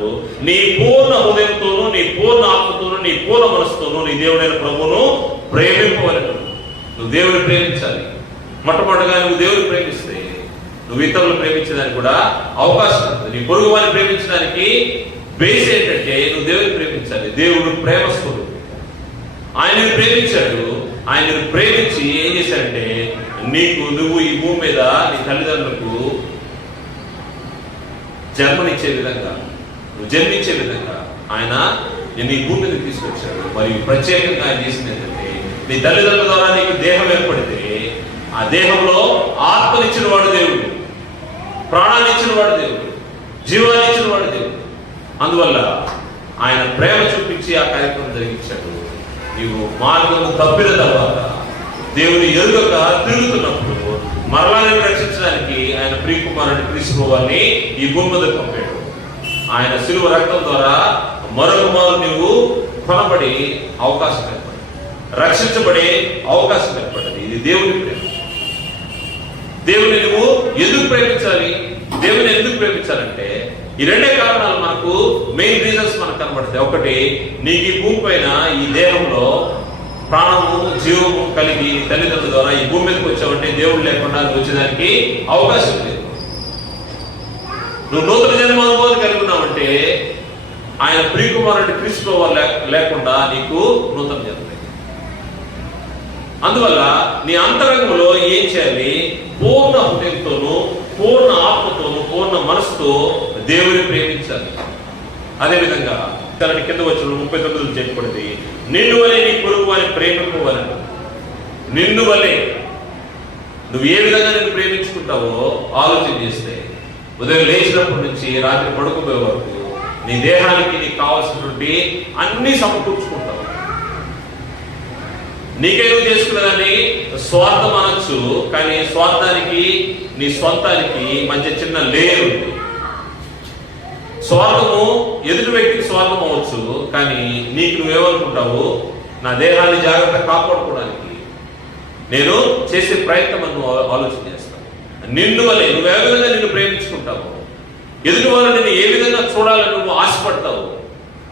నీ పూర్ణ హృదయంతోనూ, నీ పూర్ణ ఆత్మతోనూ, నీ పూర్ణ మనసుతోనూ నీ దేవుడైన ప్రభువును ప్రేమింపవలెను. నువ్వు దేవుని ప్రేమించాలి. మొట్టమొదటిగా నువ్వు దేవుని ప్రేమిస్తే నువ్వు ఇతరులు ప్రేమించడానికి కూడా అవకాశం ఉంటుంది. నీ పొరుగు వారిని ప్రేమించడానికి బేస్ ఏంటంటే నువ్వు దేవుని ప్రేమించాలి. దేవుడు ప్రేమ స్వరూపుడు. ఆయనను ప్రేమించాడు. ఆయనను ప్రేమించి ఏం చేశాడంటే, నువ్వు ఈ భూమి మీద నీ తల్లిదండ్రులకు జన్మనిచ్చే విధంగా, నువ్వు జన్మించే విధంగా ఆయన నీ భూమి మీద తీసుకొచ్చాడు. మరియు ప్రత్యేకంగా ఆయన చేసింది ఏంటంటే, నీ తల్లిదండ్రుల ద్వారా నీకు దేహం ఏర్పడితే ఆ దేహంలో ఆత్మనిచ్చిన వాడు దేవుడు, ప్రాణాన్ని ఇచ్చిన వాడు దేవుడు, జీవాన్ని ఇచ్చిన వాడు దేవుడు. అందువల్ల ఆయన ప్రేమ చూపించి ఆ కార్యక్రమం జరిగించాడు. నీవు మార్గం తప్పిన తర్వాత దేవుని ఎరుగక తిరుగుతున్నప్పుడు మరలా నేను రక్షించడానికి ఆయన ప్రియకుమారుని క్రీస్తుని ఈ భూమి మీద పంపాడు. ఆయన శిలువ రక్తం ద్వారా మరొక మారు నువ్వు కొనబడి అవకాశం ఏర్పడింది, రక్షించబడే అవకాశం ఏర్పడింది. ఇది దేవుని ప్రేమ. దేవుని నువ్వు ఎందుకు ప్రేమించాలి? దేవుని ఎందుకు ప్రేమించాలంటే ఈ రెండే కారణాలు మనకు మెయిన్ రీజన్స్ మనకు కనబడతాయి. ఒకటి, నీకు ఈ భూమి పైన ఈ దేహంలో ప్రాణము జీవము కలిగి తల్లిదండ్రుల ద్వారా ఈ భూమి మీదకి వచ్చావంటే దేవుడు లేకుండా నువ్వు వచ్చేదానికి అవకాశం లేదు. నువ్వు నూతన జన్మ అనుభవాన్ని కలిగి ఉన్నావంటే ఆయన ప్రియకుమారుడి క్రీస్తు లేకుండా నీకు నూతన జన్మ. అందువల్ల నీ అంతరంగంలో ఏం చేయాలి? పూర్ణ హృదయంతోనూ, పూర్ణ ఆత్మతోనూ, పూర్ణ మనసుతో దేవుని ప్రేమించాలి. అదేవిధంగా కింద వచ్చిన 39 చెప్పబడింది, నిన్ను వలె నీ పొరుగు వారిని ప్రేమింపవలెను. నిన్ను వలె నువ్వు ఏ విధంగా నిన్ను ప్రేమించుకుంటావో ఆలోచన చేస్తే, ఉదయం లేచినప్పటి నుంచి రాత్రి పడుకోబోయే వరకు నీ దేహానికి నీకు కావాల్సినటువంటి అన్ని సమకూర్చుకుంటావు. నీకేదో చేసుకున్నదని స్వార్థం అనొచ్చు, కానీ స్వార్థానికి నీ స్వంతానికి మధ్య చిన్న లేయర్ ఉంది. స్వార్థము ఎదుటి వ్యక్తికి స్వార్థం అవ్వచ్చు, కానీ నీకు నువ్వేమనుకుంటావు? నా దేహాన్ని జాగ్రత్త కాపాడుకోవడానికి నేను చేసే ప్రయత్నం అని ఆలోచన చేస్తాను. నిన్ను వలె నువ్వు ఏ విధంగా నిన్ను ప్రేమించుకుంటావు, ఎదుటి వాళ్ళు నిన్ను ఏ విధంగా చూడాలని నువ్వు ఆశపడతావు,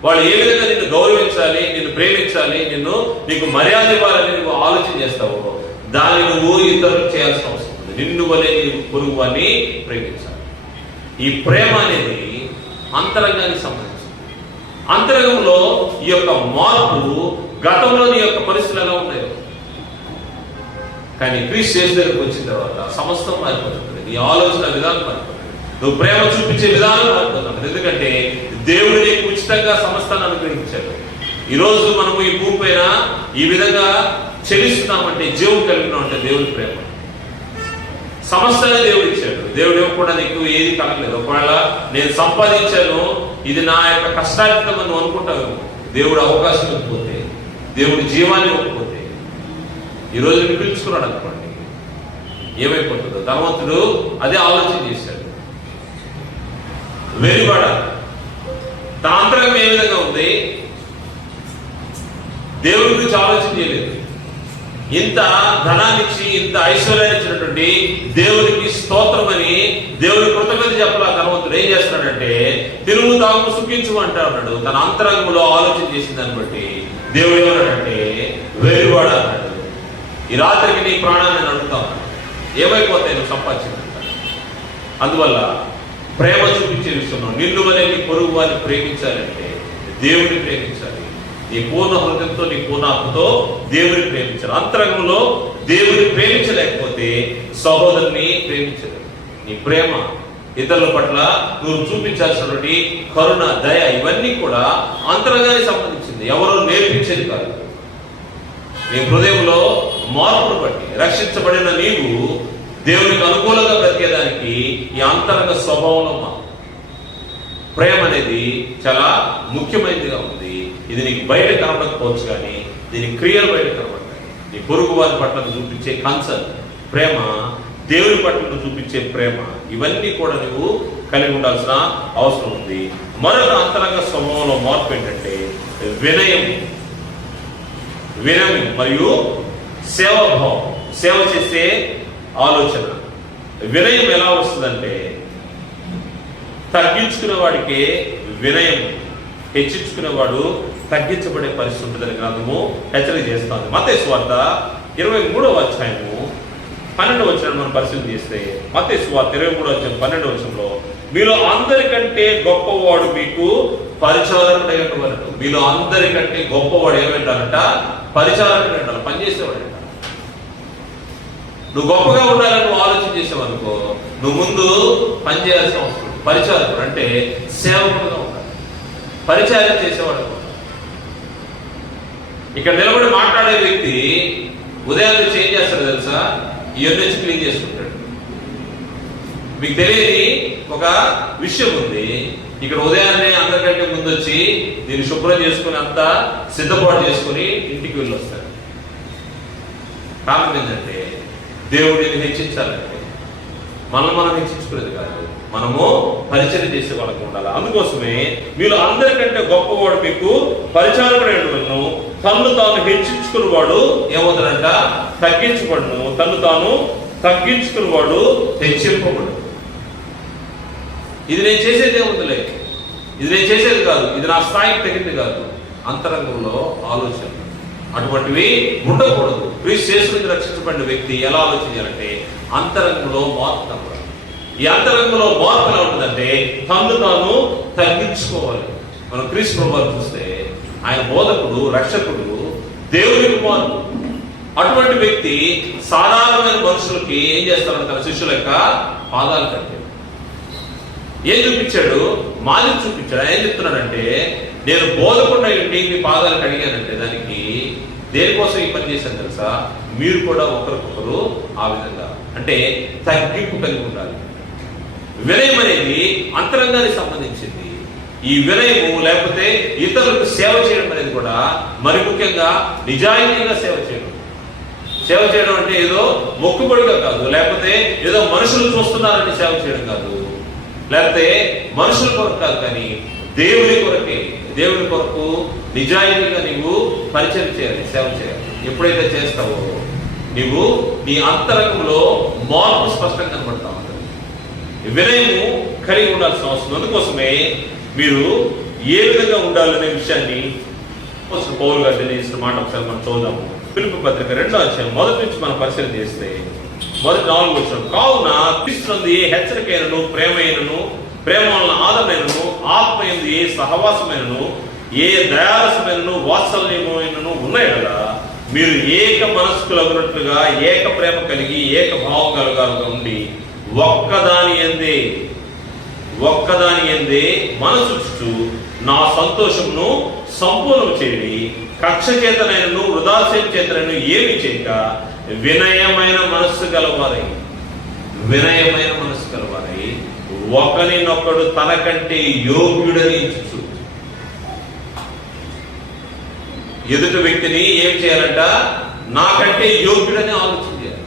వాళ్ళు ఏ విధంగా నిన్ను గౌరవించాలి, నిన్ను ప్రేమించాలి, నీకు మర్యాద ఇవ్వాలని నువ్వు ఆలోచన చేస్తావు, దాన్ని నువ్వు ఇతరులకు చేయాల్సిన అవసరం ఉంది. నిన్ను వలె నీ పొరుగు వారిని ప్రేమించాలి. ఈ ప్రేమ అనేది అంతరంగానికి సంబంధించింది. అంతరంగంలో ఈ యొక్క మార్పు గతంలో నీ యొక్క పరిస్థితులు ఎలా ఉన్నాయో, కానీ క్రీస్తు యేసు దగ్గరికి వచ్చిన తర్వాత సమస్తం మారిపోతుంది. నీ ఆలోచన విధానం మారిపోతుంది, నువ్వు ప్రేమ చూపించే విధానం మారిపోతుంది. ఎందుకంటే దేవుడు నీకు ఉచితంగా సమస్తాన్ని అనుగ్రహించాడు. ఈరోజు మనము ఈ భూమి పైన ఈ విధంగా చెల్లిస్తున్నామంటే, జీవం కలిగినామంటే దేవుడి ప్రేమ. సమస్తాన్ని దేవుడు ఇచ్చాడు. దేవుడు ఇవ్వకుండా నీకు ఏది కలగలేదు. ఒకవేళ నేను సంపాదించాను, ఇది నా యొక్క కష్టార్జితం అని అనుకుంటావు. దేవుడు అవకాశం ఇవ్వకపోతే, దేవుడి జీవాన్ని ఇవ్వకపోతే, ఈరోజు నేను పిలుచుకున్నాడు అనుకోండి, ఏమైపోతుందో. ధనవంతుడు అదే ఆలోచన చేశాడు. వెలువడాలి. తన అంతరంగం ఏ విధంగా ఉంది? దేవుడి గురించి ఆలోచన చేయలేదు. ఇంత ధనాన్నిచ్చి ఇంత ఐశ్వర్యాన్ని ఇచ్చినటువంటి దేవునికి స్తోత్రమని దేవుని కృతజ్ఞత చెప్పలా ధనవంతుడు ఏం చేస్తున్నాడంటే తిరుగు తాము సుఖించు అంటా ఉన్నాడు. తన అంతరంగంలో ఆలోచన చేసిన దాన్ని బట్టి దేవుడు ఏమన్నాడంటే వెలువాడ అన్నాడు. ఈ రాత్రికి నీ ప్రాణాన్ని నేను అడుగుతా ఉన్నాను, ఏమైపోతాయి నువ్వు సంపాదించిన. అందువల్ల ప్రేమ చూపించే విషయంలో నిన్ను వలె నీ పొరుగు వారిని ప్రేమించాలంటే దేవుడిని ప్రేమించాలి. నీ పూర్ణ హృదయంతో నీ పూర్ణాత్మతో దేవుడిని ప్రేమించాలి. అంతరంగంలో దేవుడిని ప్రేమించలేకపోతే సహోదరుని ప్రేమించలేదు. నీ ప్రేమ ఇతరుల పట్ల నువ్వు చూపించాల్సినటువంటి కరుణ, దయ ఇవన్నీ కూడా అంతరంగానికి సంబంధించింది, ఎవరో నేర్పించేది కాదు. నీ హృదయంలో మార్పును బట్టి రక్షించబడిన నీవు దేవునికి అనుకూలంగా బ్రతికేదానికి ఈ అంతరంగ స్వభావంలో ప్రేమ అనేది చాలా ముఖ్యమైనదిగా ఉంది. ఇది నీకు బయట కనబడకపోవచ్చు, కానీ దీని క్రియలు బయట కనబడతాయి. నీ పొరుగు వారి పట్ల చూపించే కన్సర్న్ ప్రేమ, దేవుని పట్ల చూపించే ప్రేమ, ఇవన్నీ కూడా నువ్వు కలిగి ఉండాల్సిన అవసరం ఉంది. మరొక అంతరంగ స్వభావంలో మార్పు ఏంటంటే వినయం మరియు సేవాభావం, సేవ చేసే ఆలోచన. వినయం ఎలా వస్తుందంటే తగ్గించుకునే వాడికి వినయం, హెచ్చించుకునేవాడు తగ్గించబడే పరిస్థితి ఉంటుందని గ్రంథము హెచ్చరిక చేస్తుంది. మత్తయి సువార్త 23వ అధ్యాయము 12వ వచనం మనం పరిశీలన చేస్తే, మత్తయి సువార్త 23వ అధ్యాయం 12వ వచనంలో మీలో అందరికంటే గొప్పవాడు మీకు పరిచారకుడై ఉండవలెను. మీలో అందరికంటే గొప్పవాడు ఏమంటారంట? పరిచారకుడు అంటారు, పనిచేసేవాడు అంట. నువ్వు గొప్పగా ఉండాలని నువ్వు ఆలోచన చేసావనుకో, నువ్వు ముందు పనిచేయాల్సిన అవసరం. పరిచారకుడు అంటే సేవకుడుగా ఉండాలి, పరిచారం చేసేవాడు. ఇక్కడ నిలబడి మాట్లాడే వ్యక్తి ఉదయం నుంచి ఏం చేస్తాడు తెలుసా? ఇవన్నీ నుంచి క్లీన్ చేసుకుంటాడు. మీకు తెలియని ఒక విషయం ఉంది. ఇక్కడ ఉదయాన్నే అందరికంటే ముందు వచ్చి దీన్ని శుభ్రం చేసుకుని అంతా సిద్ధపాటు చేసుకుని ఇంటికి వెళ్ళి వస్తాడు. కారణం ఏంటంటే దేవుడిని హెచ్చించాలంటే మనం హెచ్చించుకునేది కాదు, మనము పరిచయం చేసే వాళ్ళకు ఉండాలి. అందుకోసమే మీరు అందరికంటే గొప్పవాడు మీకు పరిచారకుడైనను, తను తాను హెచ్చించుకునేవాడు ఏమవుతాడంట? తగ్గించబడును. తను తాను తగ్గించుకునేవాడు హెచ్చింపబడు. ఇది నేను చేసేది ఏముందిలే, ఇది నేను చేసేది కాదు, ఇది నా స్థాయికి తగింది కాదు. అంతరంగంలో ఆలోచన అటువంటివి ఉండకూడదు. క్రీస్తు యేసు నుంచి రక్షించబడిన వ్యక్తి ఎలా ఆలోచించాలంటే అంతరంగంలో మార్పు కనబడాలి. ఈ అంతరంగంలో మార్పు ఎలా ఉంటుందంటే తను తాను తగ్గించుకోవాలి. మనం క్రీస్తు ప్రభువుని చూస్తే ఆయన బోధకుడు, రక్షకుడు, దేవుని కుమారుడు. అటువంటి వ్యక్తి సాధారణమైన మనుషులకి ఏం చేస్తారంటే తన శిష్యుల యొక్క పాదాలు కట్టాడు. ఏం చూపించాడు? మాదిరి చూపించాడు. ఏం చెప్తున్నాడంటే నేను బోధకుండా ఇంటి మీ పాదాలు కడిగానంటే దానికి దేనికోసం ఈ పని చేశాను తెలుసా? మీరు కూడా ఒకరికొకరు ఆ విధంగా అంటే తగ్గింపు కలిగి ఉండాలి. వినయం అనేది అంతరంగానికి సంబంధించింది. ఈ వినయము లేకపోతే ఇతరులకు సేవ చేయడం అనేది కూడా మరి ముఖ్యంగా నిజాయితీగా సేవ చేయడం. సేవ చేయడం అంటే ఏదో మొక్కుబడిగా కాదు, లేకపోతే ఏదో మనుషులు చూస్తున్నారని సేవ చేయడం కాదు, లేకపోతే మనుషుల కొరకు కాదు, కానీ దేవుని కొరకే. దేవుని కొరకు నిజాయితీగా నీవు పరిచయం చేయాలి, సేవ చేయాలి. ఎప్పుడైతే చేస్తావో నీవు నీ అంతరంగంలో మార్పు స్పష్టంగా కనబడతా ఉంటుంది. వినయము కలిగి ఉండాల్సిన అవసరం. అందుకోసమే మీరు ఏ విధంగా ఉండాలనే విషయాన్ని పౌలు గారు తెలియజేసిన మాట ఒకసారి మనం చూద్దాము. ఫిలిప్పీ పత్రిక 2వ అధ్యాయం మొదటి నుంచి మనం పరిశీలన చేస్తే మొదటి 4వ వచనం, కావున క్రీస్తునందు ఏ హెచ్చరికైనను, ప్రేమైనను, ప్రేమ వలన ఆదమైనను, ఆత్మయందు ఏ సహవాసమైనను, ఏ దయారసమైనను, వాత్సల్యమైనను ఉన్నాయనగా మీరు ఏక మనస్కులగునట్లుగా ఏక ప్రేమ కలిగి ఏక భావం కలగాలుగా ఉండి ఒక్కదాని ఎందే మనసు నా సంతోషమును సంపూర్ణం చేయండి. కక్ష చేతనైనను వృధాశయం చేతనైన ఏమి చేయక వినయమైన మనస్సు గలవారై ఒకరినొకడు తనకంటే యోగ్యుడని ఎంచుచు. ఎదుటి వ్యక్తిని ఏం చేయాలంట? నాకంటే యోగ్యుడని ఆలోచన చేయాలి.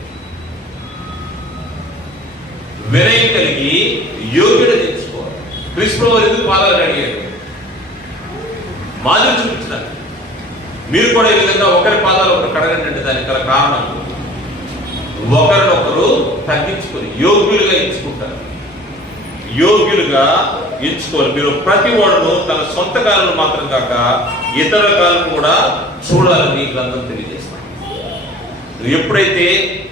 వినయం కలిగి యోగ్యుడని ఎంచుకోవాలి. క్రీస్తు ఎందుకు పాదాలు అడిగాడు? మాదిరి చూపించడానికి. మీరు కూడా ఈ విధంగా ఒకరి పాదాలు ఒకరు కడగండి అంటే దానికి గల కారణం ఒకరినొకరు తగ్గించుకొని యోగ్యులుగా ఎంచుకుంటారు. యోగ్యులుగా ఎంచుకోవాలి. మీరు ప్రతి వాడును తన సొంత కాలను మాత్రం కాక ఇతర కాలను కూడా చూడాలని గ్రంథం తెలియజేస్తాం. ఎప్పుడైతే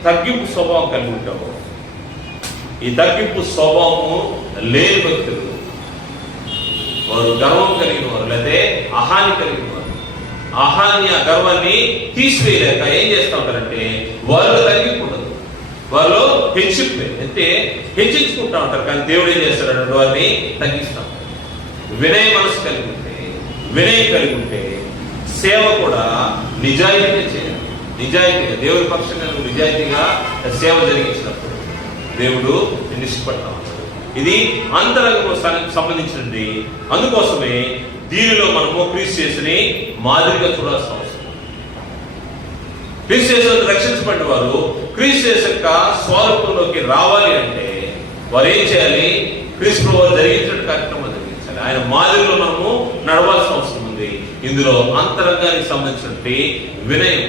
తగ్గింపు స్వభావం కలిగి ఉంటావో, ఈ తగ్గింపు స్వభావము లేని వ్యక్తులు వారు గర్వం కలిగిన వారు, లేకపోతే అహాని కలిగిన వారు, అహాని ఆ గర్వాన్ని తీసివేయలేక ఏం చేస్తూ ఉంటారంటే వాళ్ళు తగ్గిపోతారు, వాళ్ళు హెచ్చించుకుంటా ఉంటారు. కానీ దేవుడు ఏం చేస్తాడంటే వారిని తగ్గిస్తూ ఉంటారు. వినయ మనసు కలిగి ఉంటే, వినయం కలిగి ఉంటే సేవ కూడా నిజాయితీగా చేయాలి. నిజాయితీగా దేవుడి పక్షంగా నువ్వు నిజాయితీగా సేవ జరిగించినప్పుడు దేవుడు నిన్ను ఇష్టపడతా ఉంటాడు. ఇది అంతరంగం సంబంధించినది. అందుకోసమే దీనిలో మనము క్రీస్తు యేసుని మాదిరిగా చూడాల్సిన అవసరం. క్రీస్తు యేసు రక్షించబడిన వారు క్రీస్తు యేసు యొక్క స్వరూపంలోకి రావాలి అంటే వారు ఏం చేయాలి? క్రీస్తు ప్రభువు జరిగించిన కార్యక్రమం జరిగించాలి. ఆయన మాదిరిలో మనము నడవాల్సిన అవసరం ఉంది. ఇందులో అంతరంగానికి సంబంధించినటువంటి వినయం.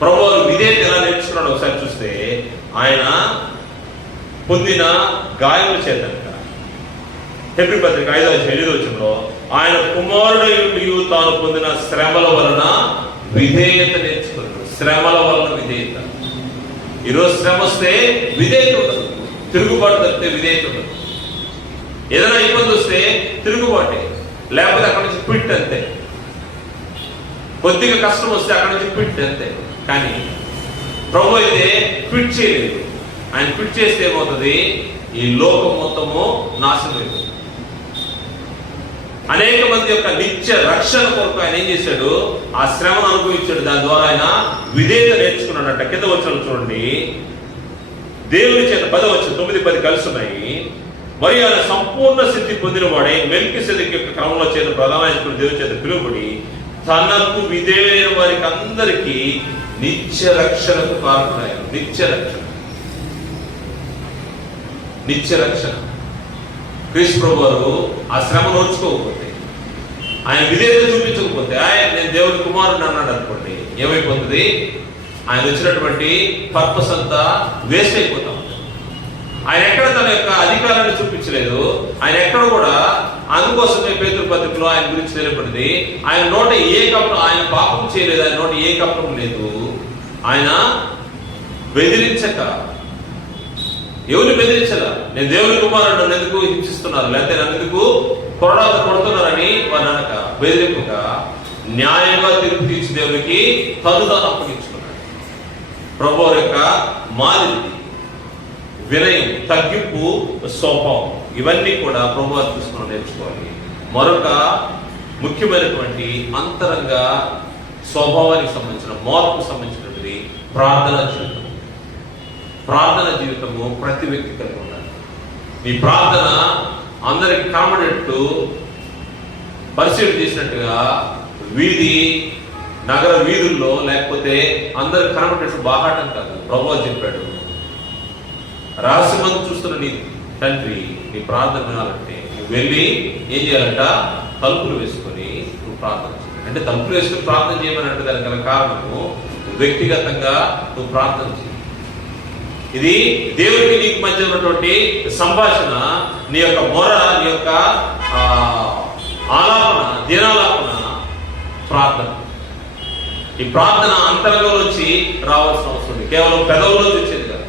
ప్రభువు విధేయత ఎలా నేర్చుకున్నాడు ఒకసారి చూస్తే, ఆయన పొందిన గాయముల చేత హెబ్రీ పత్రిక 5:8 ఆయన కుమారుడు తాను పొందిన శ్రమల వలన విధేయత నేర్చుకున్నాడు. శ్రమల వలన విధేయత. ఈరోజు శ్రమ వస్తే విధేయత ఉండదు, తిరుగుబాటు తప్పితే విధేయత ఉండదు. ఏదైనా ఇబ్బంది వస్తే తిరుగుబాటే, లేకపోతే అక్కడి నుంచి క్విట్ అంతే. కొద్దిగా కష్టం వస్తే అక్కడి నుంచి క్విట్ అంతే. కానీ ప్రభు అయితే క్విట్ చేయలేదు. ఆయన క్విట్ చేస్తే ఏమవుతుంది? ఈ లోకం మొత్తము నాశనం అయిపోతుంది. అనేక మంది యొక్క నిత్య రక్షణ కొరకు ఆయన ఏం చేశాడు? ఆ శ్రమను అనుభవించాడు. దాని ద్వారా ఆయన విధేయత నేర్చుకున్నాడంట. కింద వచ్చిన చూడండి, దేవుని చేత 9-10 కలిసి ఉన్నాయి. మరి ఆయన సంపూర్ణ సిద్ధి పొందిన వాడే మెల్కీసెదెకు యొక్క క్రమంలో చేత ప్రధాన యాజకుడు దేవుని చేత పిలువబడి తనకు విధేయులైన వారికి అందరికీ నిత్య రక్షణకు కారణాయను. నిత్య రక్షణ. క్రీస్తు ప్రభు వారు ఆ శ్రమ నోచుకోకపోతే, ఆయన విధేయత చూపించకపోతే, నేను దేవుడి కుమారుడు అన్నాడు అనుకోండి, ఏమైపోతుంది? ఆయన వచ్చినటువంటి పర్పస్ అంతా వేస్ట్ అయిపోతా ఉంటుంది. ఆయన ఎక్కడ తన యొక్క అధికారాన్ని చూపించలేదు. ఆయన ఎక్కడ కూడా అందుకోసమే పేతురు పత్రికలో ఆయన గురించి తెలియబడింది, ఆయన నోట ఏ కపటం, ఆయన పాపం చేయలేదు, ఆయన నోట ఏ కపటం లేదు. ఆయన బెదిరించక, ఎవరిని బెదిరించలా, నేను దేవుని కుమారుడు నన్ను ఎందుకు హింసిస్తున్నారు, లేకపోతే నన్ను ఎందుకు కొడుతున్నారని వారు అనక, బెదిరింపుగా న్యాయంగా తీర్పు తీర్చి దేవునికి తదుదాన్ని అప్పగించుకున్నాడు. ప్రభువు యొక్క మాదిరి, వినయం, తగ్గింపు స్వభావం, ఇవన్నీ కూడా ప్రభువు తీసుకుని నేర్చుకోవాలి. మరొక ముఖ్యమైనటువంటి అంతరంగ స్వభావానికి సంబంధించిన మార్పుకు సంబంధించినటువంటి ప్రార్థన జీవితం. ప్రార్థన జీవితము ప్రతి వ్యక్తి కలిగి ఉండాలి. ఈ ప్రార్థన అందరికి కనబడేట్టు పరిశీలన చేసినట్టుగా నగర వీధుల్లో లేకపోతే అందరికి కనబడేట్టు బాహాటం కాదు. ప్రభువు చెప్పాడు, రహస్యమందు చూస్తున్న నీ తండ్రి నీ ప్రార్థన వినాలంటే నువ్వు వెళ్ళి ఏం చేయాలంట? తలుపులు వేసుకొని నువ్వు ప్రార్థన చేయాలి. అంటే తలుపులు వేసుకొని ప్రార్థన చేయమనంటే దానికి గల కారణము వ్యక్తిగతంగా నువ్వు ప్రార్థన చేయాలి. ఇది దేవుడికి నీకు మధ్య ఉన్నటువంటి సంభాషణ, నీ యొక్క మొర, నీ యొక్క ఆలాపన, దీనాలాపన ప్రార్థన. ఈ ప్రార్థన అంతరంగంలోంచి రావాల్సిన అవసరం ఉంది. కేవలం పెదవుల్లోంచి వచ్చేది కాదు.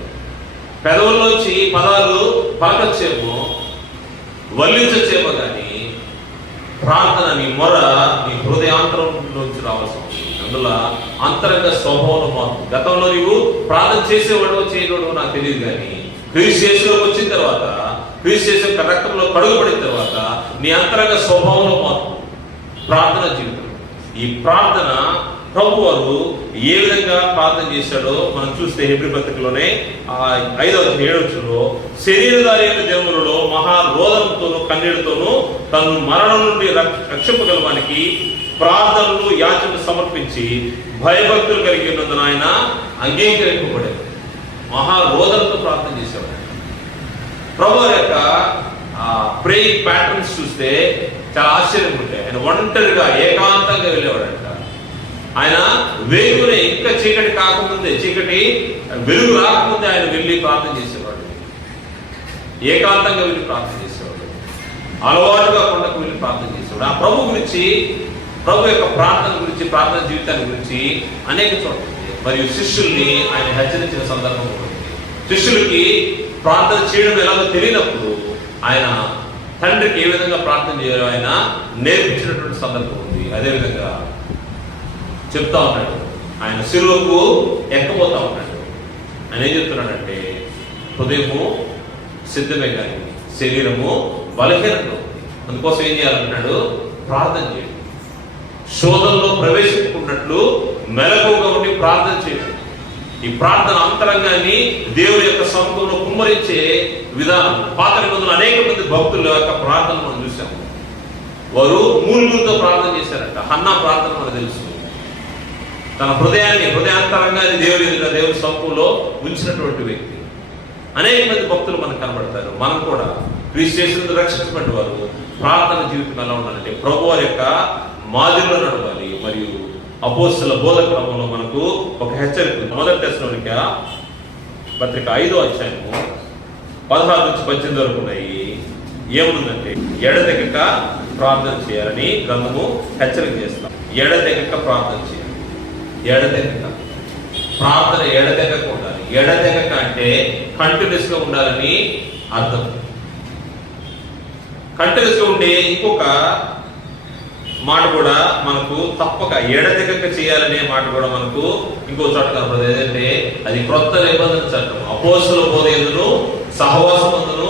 పెదవుల్లోంచి పదాలు పలకొచ్చేమో, వల్లించొచ్చేమో, కానీ ప్రార్థన, నీ మొర నీ హృదయాంతరంలోంచి రావాల్సిన అవసరం. అందులో అంతరంగ స్వభావం మార్పు. గతంలో నీవు ప్రార్థన చేసేవాడు చేయడం నాకు తెలియదు, కానీ క్రీస్తు యేసులోకి వచ్చిన తర్వాత, క్రీస్తు యేసు యొక్క రక్తంలో కడుగుపడిన తర్వాత నీ అంతరంగ స్వభావంలో మార్పు, ప్రార్థన జీవితం. ఈ ప్రార్థన ప్రభు వారు ఏ విధంగా ప్రార్థన చేశాడో మనం చూస్తే హెబ్రీ పత్రికలోనే 5:7 శరీరధారి అయిన జన్మలలో మహారోధంతోనూ కన్నీళ్లతోనూ తను మరణం నుండి రక్షింపగలవానికి ప్రార్థనలు యాచనలు సమర్పించి భయభక్తులు కలిగి ఉన్నందున ఆయన అంగీకరింపబడేది. మహారోధంతో ప్రార్థన చేసేవాడు. ప్రభు యొక్క ప్రేయింగ్ ప్యాటర్న్స్ చూస్తే చాలా ఆశ్చర్యంగా ఉంటాయి. ఆయన ఒంటరిగా ఏకాంతంగా వెళ్ళేవాడంట. ఆయన వెలుగునే, ఇంకా చీకటి కాకముందే, చీకటి వెలుగు రాకముందే ఆయన వెళ్ళి ప్రార్థన చేసేవాడు. ఏకాంతంగా వెళ్ళి ప్రార్థన చేసేవాడు. అలవాటుగా కొండకు వెళ్ళి ప్రార్థన చేసేవాడు. ఆ ప్రభు గురించి, ప్రభు యొక్క ప్రార్థన గురించి, ప్రార్థన జీవితాన్ని గురించి అనేక చోట్ల మరియు శిష్యుల్ని ఆయన హెచ్చరించిన సందర్భం ఉంది. శిష్యులకి ప్రార్థన చేయడం ఎలాగో తెలియనప్పుడు ఆయన తండ్రికి ఏ విధంగా ప్రార్థన చేయాలో ఆయన నేర్పించినటువంటి సందర్భం ఉంది. అదేవిధంగా చెప్తా ఉన్నాడు, ఆయన సిలువకు ఎక్కబోతా ఉన్నాడు. ఆయన ఏం చెప్తున్నాడంటే, హృదయము సిద్ధమే కానీ శరీరము బలహీనంగా ఉంది. అందుకోసం ఏం చేయాలంటున్నాడు, ప్రార్థన చేయండి. శోధనలో ప్రవేశించుకున్నట్లు మెలకువగా ఉండి ప్రార్థన చేయండి. ఈ ప్రార్థన అంతరంగాన్ని దేవుని యొక్క సముఖంలో కుమ్మరించే విధానం. పాత నిబంధనలు అనేక మంది భక్తుల యొక్క ప్రార్థన మనం చూసాము. వారు మూలుగులతో ప్రార్థన చేశారంట. హన్నా ప్రార్థన మనకు తెలుసు. తన హృదయాంతరంగాన్ని దేవుని సముఖంలో ఉంచినటువంటి వ్యక్తి. అనేక మంది భక్తులు మనకు కనబడతారు. మనం కూడా క్రీస్తు యేసునందు రక్షించబడిన వారు ప్రార్థన జీవితం ఎలా ఉండాలంటే ప్రభు వారి యొక్క మాదిరిలో నడవాలి. మరియు అపోస్తల బోధ క్రమంలో మనకు ఒక హెచ్చరిక. మొదటి తెస్సలోనిక పత్రిక 5వ అధ్యాయము 16 నుంచి 18 వరకు ఉన్నాయి. ఏముందంటే, ఎడతెగక ప్రార్థన చేయాలని గ్రంథము హెచ్చరిక చేస్తాం. ఎడతెగక ప్రార్థన చేయాలి. ఎడతెగక ప్రార్థన ఎడతెగక ఉండాలి. ఎడతెగక అంటే కంటిన్యూస్ గా ఉండాలని అర్థం. కంటిన్యూస్ గా ఉండే ఇంకొక మాట కూడా మనకు తప్పక ఎడతెగక చేయాలనే మాట కూడా మనకు ఇంకో చోట కనపడదు. ఏదంటే అది క్రొత్త నిబంధన చట్టం. అపోస్తల బోధ యందును, సహవాసం యందును,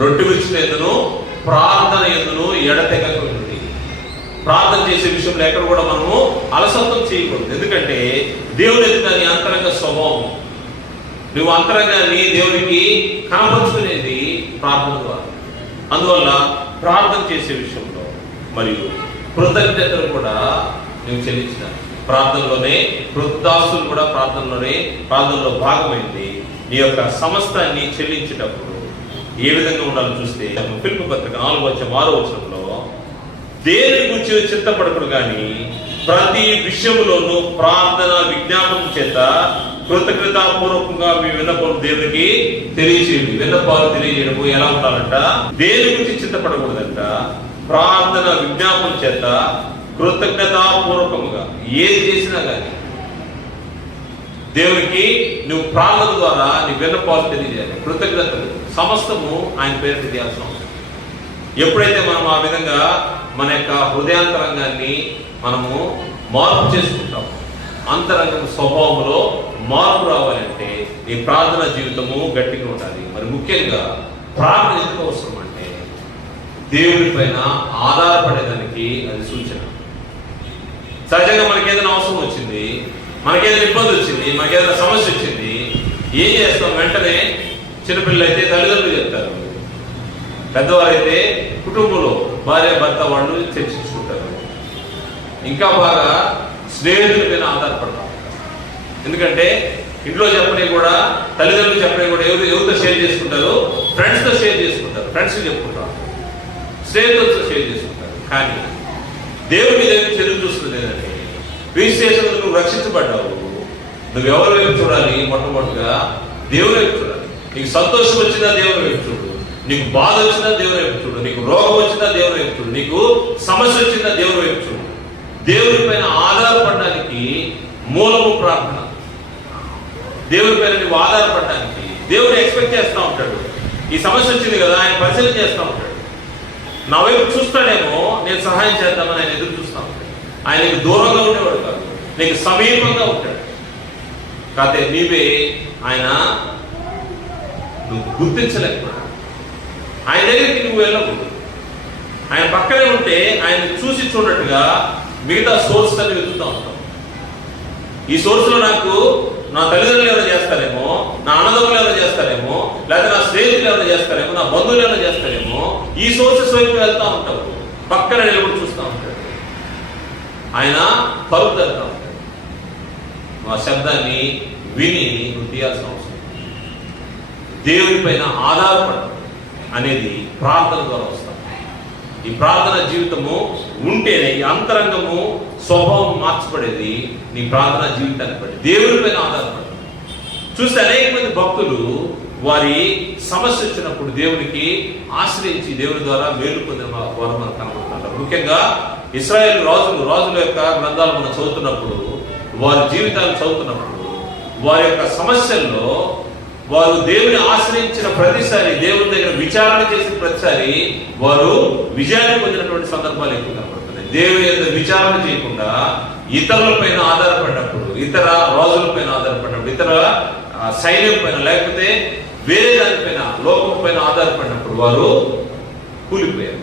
రొట్టె విరుచుట యందును, ప్రార్థన యందును ఎడతెగక ఉంది. ప్రార్థన చేసే విషయంలో ఎక్కడ కూడా మనము అలసత్వం చేయకూడదు. ఎందుకంటే దేవుని ఎదుట నీ అంతరంగ స్వభావం, నువ్వు అంతరంగాన్ని దేవునికి కనపరుచుకునేది ప్రార్థన ద్వారా. అందువల్ల ప్రార్థన చేసే విషయంలో మరియు కృతజ్ఞతలు కూడా నువ్వు చెల్లించిన ప్రార్థనలోనే, కృతజ్ఞతాస్తులు కూడా ప్రార్థనలో భాగమైంది. నీ యొక్క సమస్తాన్ని చెల్లించేటప్పుడు ఏ విధంగా ఉండాలో చూస్తే, ఫిలిప్పీ పత్రిక 4:6 దేని గురించి చింతపడకుడు కానీ ప్రతి విషయంలోనూ ప్రార్థన విజ్ఞాపనం చేత కృతజ్ఞతాపూర్వకంగా మీ విన్నపాలు దేవునికి తెలియజేయండి. విన్నపాలు తెలియజేయడం ఎలా ఉండాలంట, దేని గురించి చింతపడకూడదంట, ప్రార్థన విజ్ఞాపనం చేత కృతజ్ఞతాపూర్వకంగా ఏది చేసినా కానీ దేవునికి నువ్వు ప్రార్థన ద్వారా నీ విన్నపాలు తెలియజేయాలి. కృతజ్ఞతలు సమస్తము ఆయన పేరు చేయాల్సిన అవసరం. ఎప్పుడైతే మనం ఆ విధంగా మన యొక్క హృదయాంతరంగాన్ని మనము మార్పు చేసుకుంటాము, అంతరంగ స్వభావంలో మార్పు రావాలంటే ఈ ప్రార్థన జీవితము గట్టిగా ఉండాలి. మరి ముఖ్యంగా ప్రార్థన ఎందుకు అవసరం అంటే, దేవుని పైన ఆధారపడేదానికి అది సూచన. సహజంగా మనకి ఏదైనా అవసరం వచ్చింది, మనకేదైనా ఇబ్బంది వచ్చింది, మనకేదైనా సమస్య వచ్చింది, ఏం చేస్తాం? వెంటనే చిన్నపిల్లలు అయితే తల్లిదండ్రులు చెప్తారు, పెద్దవారైతే కుటుంబంలో భార్య భర్త వాళ్ళు చర్చించుకుంటారు. ఇంకా బాగా స్నేహితుల మీద ఆధారపడతాం. ఎందుకంటే ఇంట్లో చెప్పని కూడా, తల్లిదండ్రులు చెప్పని కూడా ఎవరితో షేర్ చేసుకుంటారు? ఫ్రెండ్స్తో షేర్ చేసుకుంటారు. ఫ్రెండ్స్ చెప్పుకుంటారు, స్నేహితులతో షేర్ చేసుకుంటారు. కానీ దేవుడి మీద చెరువు చూస్తుంది లేదంటే, రిజిస్ట్రేషన్ నువ్వు రక్షించబడ్డావు, నువ్వు ఎవరి వైపు చూడాలి? మొట్టమొదటిగా దేవుని వైపు చూడాలి. నీకు సంతోషం వచ్చినా దేవుని వైపు చూడు, నీకు బాధ వచ్చినా దేవుని వైపు చూడు, నీకు రోగం వచ్చినా దేవుని వైపు చూడు, నీకు సమస్య వచ్చినా దేవుని వైపు చూడు. దేవుని పైన ఆధారపడడానికి మూలము ప్రార్థన. దేవుని పైన నువ్వు ఆధారపడడానికి దేవుడు ఎక్స్పెక్ట్ చేస్తూ ఉంటాడు. ఈ సమస్య వచ్చింది కదా, ఆయన పరిశీలన చేస్తూ ఉంటాడు. నా వైపు చూస్తాడేమో, నేను సహాయం చేద్దామని ఆయన ఎదురు చూస్తూ ఉంటాడు. ఆయన నీకు దూరంగా ఉండేవాడు కాదు, నీకు సమీపంగా ఉంటాడు. కాకపోతే నీవే ఆయన నువ్వు గుర్తించలేకపోయాడు. ఆయన దగ్గరికి నువ్వు వెళ్ళవు. ఆయన పక్కనే ఉంటే ఆయన చూసి చూడట్టుగా మిగతా సోర్స్ అన్ని వెతుకుతూ ఉంటాం. ఈ సోర్స్ లో నాకు నా తల్లిదండ్రులు ఎవరైనా చేస్తారేమో, నా అన్నదమ్ములు ఎవరైనా చేస్తారేమో, లేకపోతే నా స్నేహితులు ఎవరైనా చేస్తారేమో, నా బంధువులు ఎవరైనా చేస్తారేమో, ఈ సోర్సెస్ వైపు వెళ్తూ ఉంటావు. పక్కన నిలబడి చూస్తూ ఉంటాడు. ఆయన తలుపు తరుగుతూ ఉంటాడు. ఆ శబ్దాన్ని విని నువ్వు తీయాల్సిన అవసరం. దేవుని పైన ఆధారపడడం అనేది ప్రార్థన ద్వారా వస్తాం. ఈ ప్రార్థన జీవితము ఉంటేనే ఈ అంతరంగము స్వభావం మార్చబడేది నీ ప్రార్థనా జీవితాన్ని బట్టి, దేవుని పైన ఆధారపడి. చూస్తే అనేక మంది భక్తులు వారి సమస్య వచ్చినప్పుడు దేవునికి ఆశ్రయించి దేవుని ద్వారా మేలు పొందిన వారు మనకు కనబడుతుంటారు. ముఖ్యంగా ఇశ్రాయేలు రాజుల యొక్క గ్రంథాలు మనం చదువుతున్నప్పుడు, వారి జీవితాలు చదువుతున్నప్పుడు, వారి యొక్క సమస్యల్లో వారు దేవుని ఆశ్రయించిన ప్రతిసారి, దేవుని దగ్గర విచారణ చేసిన ప్రతిసారి వారు విజయాన్ని పొందినటువంటి సందర్భాలు ఎక్కువ కనబడుతున్నాయి. దేవుని యొక్క విచారణ చేయకుండా ఇతరులపైన ఆధారపడినప్పుడు, ఇతర రాజులపైన ఆధారపడినప్పుడు, ఇతర సైన్యం పైన లేకపోతే వేరే దానిపైన, లోకం పైన ఆధారపడినప్పుడు వారు కూలిపోయారు.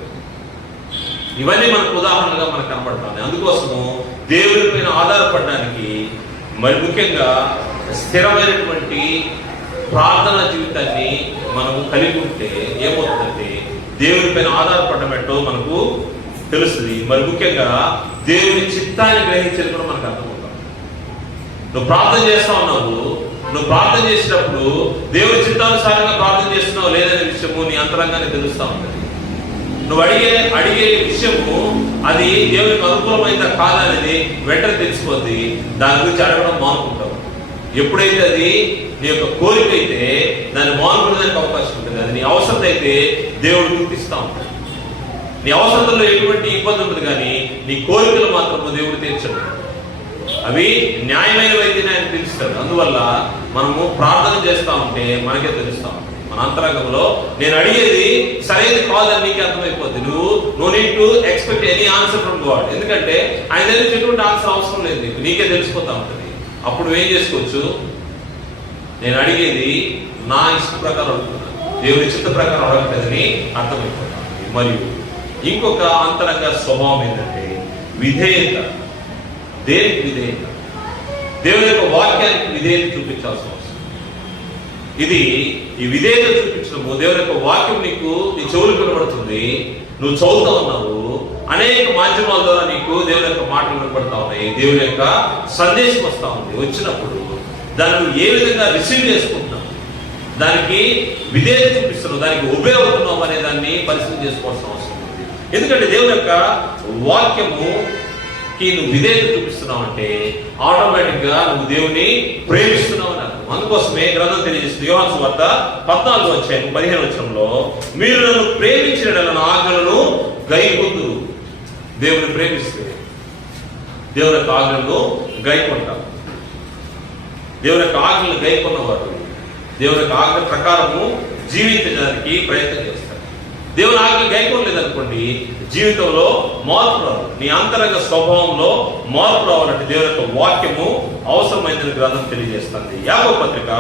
ఇవన్నీ మనకు ఉదాహరణగా మనకు కనబడుతున్నాయి. అందుకోసము దేవుని పైన ఆధారపడడానికి మరి ముఖ్యంగా స్థిరమైనటువంటి ప్రార్థన జీవితాన్ని మనము కలిగి ఉంటే ఏమవుతుందంటే దేవుని పైన ఆధారపడడం ఏంటో మనకు తెలుస్తుంది. మరి ముఖ్యంగా దేవుని చిత్తాన్ని గ్రహించేది కూడా మనకు అర్థమవుతాం. నువ్వు ప్రార్థన చేస్తా ఉన్నావు, నువ్వు ప్రార్థన చేసినప్పుడు దేవుని చిత్తానుసారంగా ప్రార్థన చేస్తున్నావు లేదనే విషయము నీ అంతరంగాన్ని తెలుస్తూ ఉంటుంది. నువ్వు అడిగే విషయము అది దేవునికి అనుకూలమైందా కాదనేది వెంటనే తెలిసిపోద్ది. దాని గురించి అడగడం మానుకుంటావు. ఎప్పుడైతే అది నీ యొక్క కోరిక అయితే దాన్ని మానుకునేదానికి అవకాశం ఉంటుంది. అది నీ అవసరం అయితే దేవుడు గుర్తిస్తూ ఉంటాడు. నీ అవసరంలో ఎటువంటి ఇబ్బంది ఉంటుంది, కానీ నీ కోరికలు మాత్రం దేవుడు తీర్చడు. అవి న్యాయమైనవి అయితే ఆయన పిలుస్తాడు. అందువల్ల మనము ప్రార్థన చేస్తా ఉంటే మనకే తెలుస్తా ఉంటాం మన అంతరంగంలో నేను అడిగేది సరైనది కాదని నీకే అర్థమైపోద్ది. No need to expect any answer from God. ఎందుకంటే ఆయన దగ్గర ఎటువంటి ఆన్సర్ అవసరం లేదు, నీకే తెలిసిపోతా ఉంటుంది. అప్పుడు ఏం చేసుకోవచ్చు, నేను అడిగేది నా ఇష్ట ప్రకారం అడుగుతున్నాను, దేవుని చిత్త ప్రకారం అడగలేదని అర్థమైపోతాను. మరియు ఇంకొక అంతరంగ స్వభావం ఏంటంటే విధేయత. దేనికి విధేయత? దేవుని యొక్క వాక్యానికి విధేయత చూపించాల్సిన అవసరం. ఈ విధేయత చూపించడము, దేవుని యొక్క వాక్యం నీ చెవులు వినబడుతుంది, నువ్వు చదువుతా ఉన్నావు, అనేక మాధ్యమాల ద్వారా నీకు దేవుని యొక్క మాటలు వినపడతా ఉన్నాయి, దేవుని యొక్క సందేశం వస్తా ఉంది. వచ్చినప్పుడు దాన్ని ఏ విధంగా రిసీవ్ చేసుకుంటున్నావు, దానికి విధేయత చూపిస్తున్నావు, దానికి ఒబే అవుతున్నావు అనే దాన్ని పరిశీలన చేసుకోవాల్సిన అవసరం ఉంది. ఎందుకంటే దేవుని యొక్క వాక్యము నువ్వు విధేయత చూపిస్తున్నావు అంటే ఆటోమేటిక్ గా నువ్వు దేవుని ప్రేమిస్తున్నావు అని అర్థం. అందుకోసమే గ్రంథం తెలియజేస్తుంది. యోహాను సువార్త 14:15 మీరు నన్ను ప్రేమించిన నా ఆజ్ఞలను గైకొందురు. దేవుని ప్రేమిస్తే దేవుని యొక్క ఆజ్ఞలను గైకొంటారు. దేవుని యొక్క ఆజ్ఞలను గైకొన్నవారు దేవుని యొక్క ఆజ్ఞ ప్రకారము జీవించడానికి ప్రయత్నం చేస్తారు. దేవుని ఆజ్ఞ గైకొనలేదనుకోండి, జీవితంలో మార్పు రాదు. నీ అంతరంగ స్వభావంలో మార్పు రావాలంటే దేవుని యొక్క వాక్యము అవసరమైందని గ్రంథం తెలియజేస్తుంది. యాకోబు పత్రిక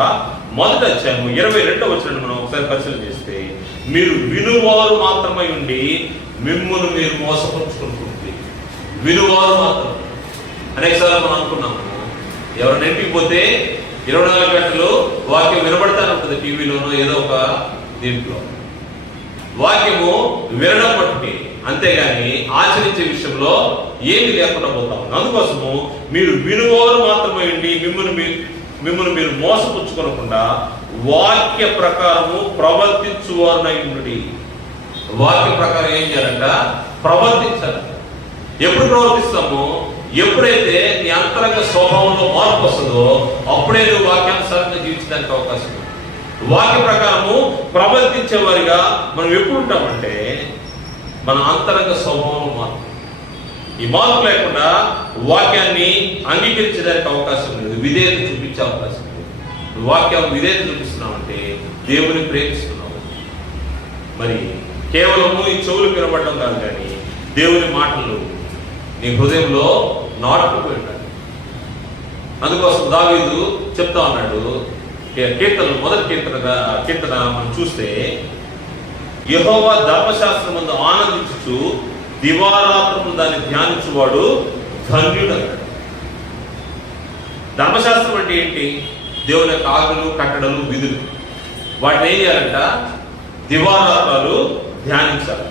1వ అధ్యాయము 22వ వచనం మనం ఒకసారి పరిశీలన చేస్తే, మీరు వినువారు మాత్రమై ఉండి మిమ్మును మీరు మోసపరుచుకుంటుంది. వినువారు మాత్రం. అనేకసార్లు మనం అనుకున్నాము, ఎవరైనా ఇంటికి పోతే 24 గంటలు వాక్యం వినబడతానే ఉంటుంది, టీవీలోనో ఏదో ఒక దీంట్లో. వాక్యము వినడం మట్టుకి, అంతేగాని ఆచరించే విషయంలో ఏమి లేకుండా పోతాం. అందుకోసము మీరు వినువారు మాత్రమే ఉండి మిమ్మల్ని మీరు మోసపుచ్చుకోకుండా వాక్య ప్రకారము ప్రవర్తించువారునై ఉండి. వాక్య ప్రకారం ఏం చేయాలంట? ప్రవర్తించాలంట. ఎప్పుడు ప్రవర్తిస్తామో, ఎప్పుడైతే నీ అంతరంగ స్వభావంలో మార్పు వస్తుందో అప్పుడే నువ్వు వాక్యానుసారంగా జీవించడానికి అవకాశం ఉంది. వాక్య ప్రకారము ప్రవర్తించే వారిగా మనం ఎప్పుడు ఉంటామంటే మన అంతరంగ స్వభావం మార్పు. ఈ మార్పు లేకుండా వాక్యాన్ని అంగీకరించడానికి అవకాశం లేదు, విధేయత చూపించే అవకాశం లేదు. నువ్వు వాక్యం విధేయత చూపిస్తున్నావంటే దేవుని ప్రేమిస్తున్నావు. మరి కేవలము ఈ చెవులు వినబడడం కాదు, కానీ దేవుని మాటలు నీ హృదయంలో నాటుకుపోయి ఉండాలి. అందుకోసం దావీదు చెప్తా ఉన్నాడు, కీర్తనలు 1వ కీర్తన మనం చూస్తే, యెహోవా ధర్మశాస్త్రమందు ఆనందించుచు దివారాత్రము దాన్ని ధ్యానించువాడు ధన్యుడు అన్నాడు. ధర్మశాస్త్రం అంటే ఏంటి? దేవుని యొక్క ఆజ్ఞలు, కట్టడలు, విధులు. వాటిని ఏం చేయాలంట? దివారాత్రాలు ధ్యానించాలి.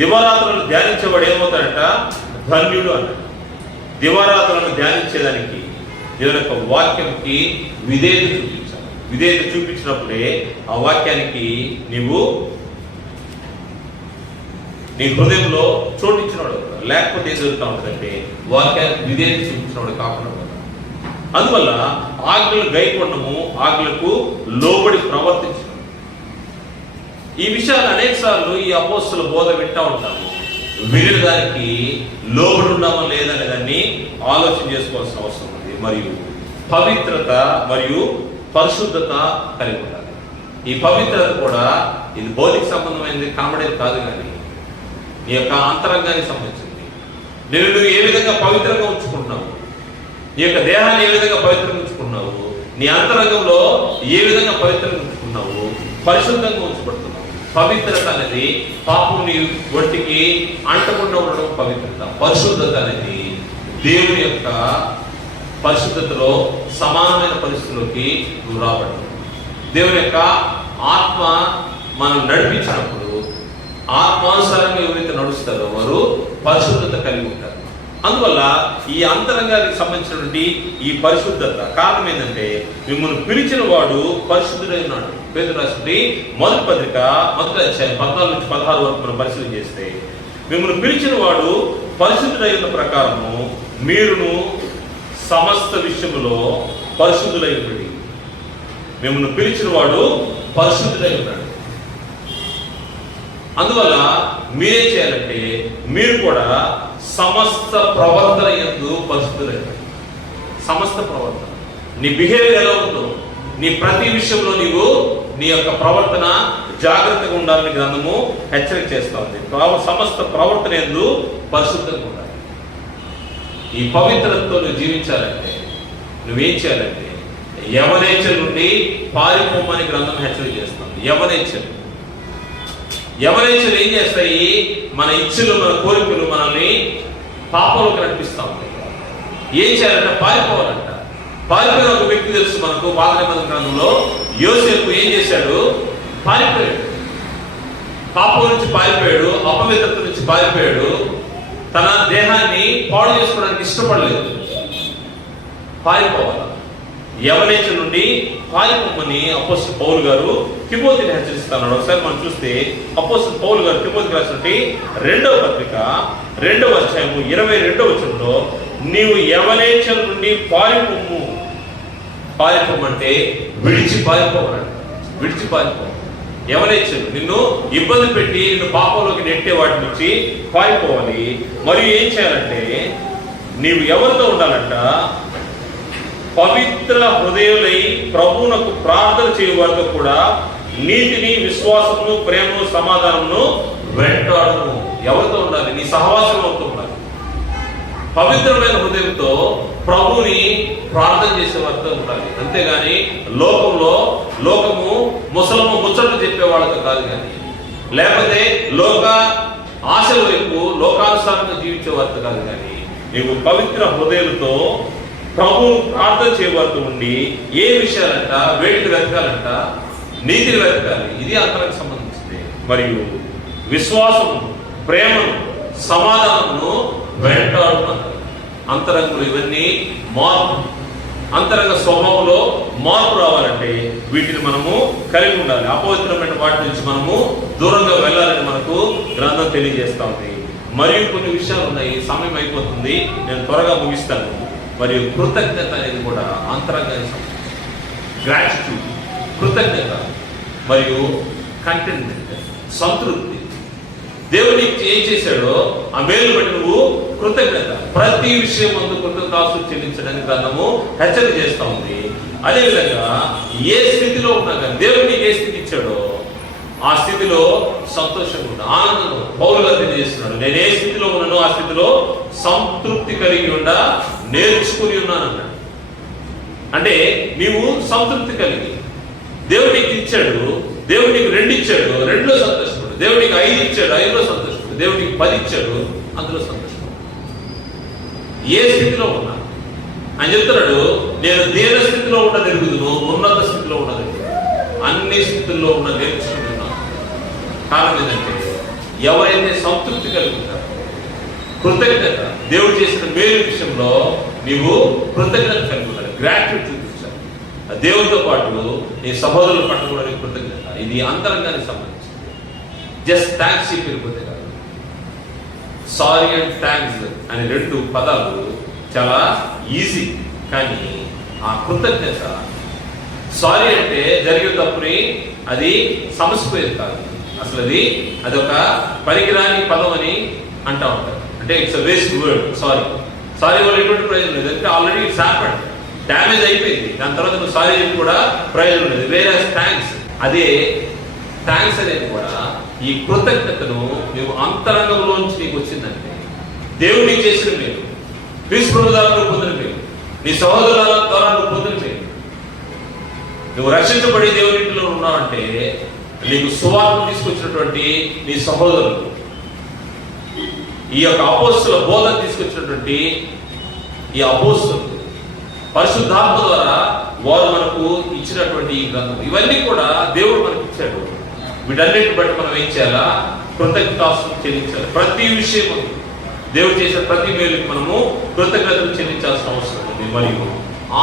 దివారాత్రులను ధ్యానించేవాడు ఏమవుతాడంట? ధన్యుడు అన్నాడు. దివారాత్రులను ధ్యానించేదానికి దేవుని యొక్క వాక్యంకి విధేయత చూపించాలి. విధేయత చూపించినప్పుడే ఆ వాక్యానికి నీవు నీ హృదయంలో చోటించినాడు. ఉంటారు. లేకపోతే ఏం జరుగుతూ ఉంటుందంటే వాక్యానికి విధేయత చూపించినవాడు కాకుండా ఉంటారు. అందువల్ల ఆజ్ఞలు గైకొనడము, ఆజ్ఞలకు లోబడి ప్రవర్తించడం, ఈ విషయాలు అనేక సార్లు ఈ అపోస్తల బోధ వింటా ఉంటాము. వీరి దానికి లోబడి ఉన్నామా లేదనే దాన్ని ఆలోచన చేసుకోవాల్సిన అవసరం ఉంది. మరియు పవిత్రత మరియు పరిశుద్ధత కలిగి ఉండాలి. ఈ పవిత్రత కూడా ఇది భౌతిక సంబంధమైనది కనబడేది కాదు, కానీ నీ యొక్క అంతరంగానికి సంబంధించింది. నువ్వు ఏ విధంగా పవిత్రంగా ఉంచుకుంటున్నావు, నీ యొక్క దేహాన్ని ఏ విధంగా పవిత్రంగా ఉంచుకున్నావు, నీ అంతరంగంలో ఏ విధంగా పవిత్రంగా ఉంచుకున్నావు, పరిశుద్ధంగా ఉంచబడుతున్నావు. పవిత్రత అనేది పాపం నీ ఒంటికి అంటకుండా ఉండడం పవిత్రత. పరిశుద్ధత అనేది దేవుని యొక్క పరిశుద్ధతలో సమానమైన పరిస్థితుల్లోకి నువ్వు రాబడ్డావు. దేవుని యొక్క ఆత్మ మనం నడిపించినప్పుడు ఆత్మానుసారంగా ఎవరైతే నడుస్తారో వారు పరిశుద్ధత కలిగి ఉంటారు. అందువల్ల ఈ అంతరంగానికి సంబంధించినటువంటి ఈ పరిశుద్ధత కారణం ఏంటంటే మిమ్మల్ని పిలిచిన వాడు పరిశుద్ధుడై ఉన్నాడు. పేతురు రాసిన మొదటి పత్రిక 1వ అధ్యాయం 14 నుంచి 16 వరకు మనం పరిశీలన చేస్తే, మిమ్మల్ని పిలిచిన వాడు పరిశుద్ధుడై ఉన్న ప్రకారము మీరును సమస్త విషయములో పరిశుద్ధులై ఉన్నది. మిమ్మల్ని పిలిచిన వాడు పరిశుద్ధుడై ఉన్నాడు. అందువల్ల మీరేం చేయాలంటే మీరు కూడా సమస్త ప్రవర్తన యందు పరిశుద్ధులైన, సమస్త ప్రవర్తన, నీ బిహేవియర్ ఎలా ఉందో, నీ ప్రతి విషయంలో నీవు నీ యొక్క ప్రవర్తన జాగ్రత్తగా ఉండాలని గ్రంథము హెచ్చరిక చేస్తా ఉంది. సమస్త ప్రవర్తన యందు పరిశుద్ధంగా ఉండాలి. ఈ పవిత్రతతో నువ్వు జీవించాలంటే నువ్వేం చేయాలంటే యవనేచ్ఛల నుండి పారిపోమని గ్రంథం హెచ్చరిక చేస్తాం. యవనేచ్ఛలు ఏం చేస్తాయి? మన ఇచ్ఛలు, మన కోరికలు మనల్ని పాపంలోకి నడిపిస్తా ఉంటాయి. ఏం చేయాలంటే పారిపోవాలంట. పారిపోయిన ఒక వ్యక్తి తెలుసు మనకు, పాత నిబంధన గ్రంథంలో యోసేపు ఏం చేశాడు? పారిపోయాడు. పాపం నుంచి పారిపోయాడు, అపవిత్రత నుంచి పారిపోయాడు. తన దేహాన్ని పాడు చేసుకోవడానికి ఇష్టపడలేదు. పారిపోవాలి. యవనేచ్ఛ నుండి పారిపోమని అపోస్తలుడు పౌలు గారు తిమోతిని హెచ్చరిస్తున్నాడు. ఒకసారి మనం చూస్తే అపోస్తలుడు పౌలు గారు తిమోతికి రాసినటువంటి 2వ పత్రిక 2వ అధ్యాయము 22వ వచనంలో, నీవు యవనేచ్ఛల నుండి పారిపోము. పారిపోమంటే విడిచి పారిపోవాలంట. విడిచి పారిపో. యవనేచ్ఛలు నిన్ను ఇబ్బంది పెట్టి నిన్ను పాపంలోకి నెట్టే వాటి నుంచి పారిపోవాలి. మరియు ఏం చేయాలంటే నీవు ఎవరితో ఉండాలంట? పవిత్ర హృదయులై ప్రభువునకు ప్రార్థన చేయవారితో కూడా నీతిని, విశ్వాసమును, ప్రేమను, సమాధానమును వెంటాడును. ఎవరితో ఉండాలి? నీ సహవాసంతో ఉండాలి. పవిత్రమైన హృదయంతో ప్రభువుని ప్రార్థన చేసే వారితో ఉండాలి. అంతేగాని లోకము ముసలము ముచ్చట్లు చెప్పే వాళ్ళతో కాదు, కానీ లేకపోతే లోక ఆశల వైపు లోకానుసారంగా జీవించే వారితో కాదు, కానీ నీవు పవిత్ర హృదయాలతో ప్రభు ప్రార్థన చేయబడుతూ ఉండి ఏ విషయాలంట? వేటిని వెతకాలంట? నీతిని వెతకాలి. ఇది అంతరంగ సంబంధించింది. మరియు విశ్వాసము, ప్రేమను, సమాధానమును వెంటాడుతున్నారు. అంతరంగులు ఇవన్నీ మార్పు, అంతరంగ స్వభావంలో మార్పు రావాలంటే వీటిని మనము కలిగి ఉండాలి. అపవిత్రమైన వాటి నుంచి మనము దూరంగా వెళ్ళాలని మనకు గ్రంథం తెలియజేస్తా ఉంది. మరియు కొన్ని విషయాలు ఉన్నాయి, సమయం అయిపోతుంది, నేను త్వరగా ముగిస్తాను. మరియు కృతజ్ఞత అనేది కూడా అంతరంగానికి సంబంధించి. గ్రాటిట్యూడ్, కృతజ్ఞత మరియు కంటెంట్మెంట్, సంతృప్తి. దేవునికి ఏం చేశాడో ఆ మేలు బట్టి నువ్వు కృతజ్ఞత, ప్రతి విషయం ముందు కృతజ్ఞతాస్తుతులు చెల్లించడానికి గ్రంథము హెచ్చరిక చేస్తా ఉంది. అదేవిధంగా ఏ స్థితిలో ఉన్నా కానీ దేవుడికి ఏ స్థితి ఇచ్చాడో ఆ స్థితిలో సంతోషంగా ఉండ, ఆనందంగా. పౌలు గారు తెలియజేస్తున్నాడు, నేను ఏ స్థితిలో ఉన్నానో ఆ స్థితిలో సంతృప్తి కలిగి ఉండ నేర్చుకుని ఉన్నాను అన్నాడు. అంటే నీవు సంతృప్తి కలిగి, దేవుడికి ఇచ్చాడు, దేవుడికి 2 ఇచ్చాడు, 2లో సంతోషపడు. దేవుడికి 5 ఇచ్చాడు, 5లో సంతోషపడు. దేవుడికి 10 ఇచ్చాడు, అందులో సంతోషపడు. ఏ స్థితిలో ఉన్నా ఆయన చెప్తున్నాడు, నేను దేన స్థితిలో ఉన్న ఎరుగుదును, ఉన్నత స్థితిలో ఉన్నది, అన్ని స్థితుల్లో ఉన్న నేర్చుకుని ఉన్నాను. కారణం ఏంటంటే ఎవరైతే సంతృప్తి కలుగుతారో, కృతజ్ఞత, దేవుడు చేసిన మేలు విషయంలో నీవు కృతజ్ఞత కలిగి ఉండాలి, గ్రాట్యూడ్ చూపించాలి. దేవుడితో పాటు నీ సహోదరుల పట్ల కూడా నీ కృతజ్ఞత. ఇది అంతరంగానికి సంబంధించింది. జస్ట్ థ్యాంక్స్ చెప్పిపోతే కాదు, సారీ అండ్ థ్యాంక్స్ అనే రెండు పదాలు చాలా ఈజీ, కానీ ఆ కృతజ్ఞత, సారీ అంటే జరిగిన తప్పుని అది సమసిపోయేది కాదు, అసలు అది ఒక పనికిరాని పదం అని అంటా ఉంటారు. అంటే it's a waste word. Sorry వల్ల ఎటువంటి ప్రయోజనం లేదు, అంటే ఆల్రెడీ ఇట్స్ హ్యాపెండ్, డ్యామేజ్ అయిపోయింది, దాని తర్వాత నువ్వు సారీ చెప్పి కూడా ప్రయోజనం లేదు. వేరే థ్యాంక్స్, అదే థ్యాంక్స్ అనేది కూడా ఈ కృతజ్ఞతను నువ్వు అంతరంగంలోంచి నీకు వచ్చిందంటే, దేవుడు నీకు చేసిన మేలు, క్రీస్తు ప్రభు ద్వారా నువ్వు పొందిన మేలు, నీ సహోదరుల ద్వారా నువ్వు పొందిన మేలు, నువ్వు రక్షించబడి దేవుని ఇంటిలో ఉన్నావంటే నీకు సువార్త తీసుకొచ్చినటువంటి నీ సహోదరులు, ఈ యొక్క అపోస్తుల బోధన తీసుకొచ్చినటువంటి ఈ అపోస్తులు, పరిశుద్ధాత్మ ద్వారా వారు మనకు ఇచ్చినటువంటి ఈ గ్రంథం, ఇవన్నీ కూడా దేవుడు మనకి ఇచ్చాడు. వీటన్నిటిని బట్టి మనం ఏం చేయాలా? కృతజ్ఞతాస్తులు చెల్లించాలి. ప్రతి విషయం దేవుడు చేసిన ప్రతి మేలుకి మనము కృతజ్ఞతలు చెల్లించాల్సిన అవసరం ఉంది. మరియు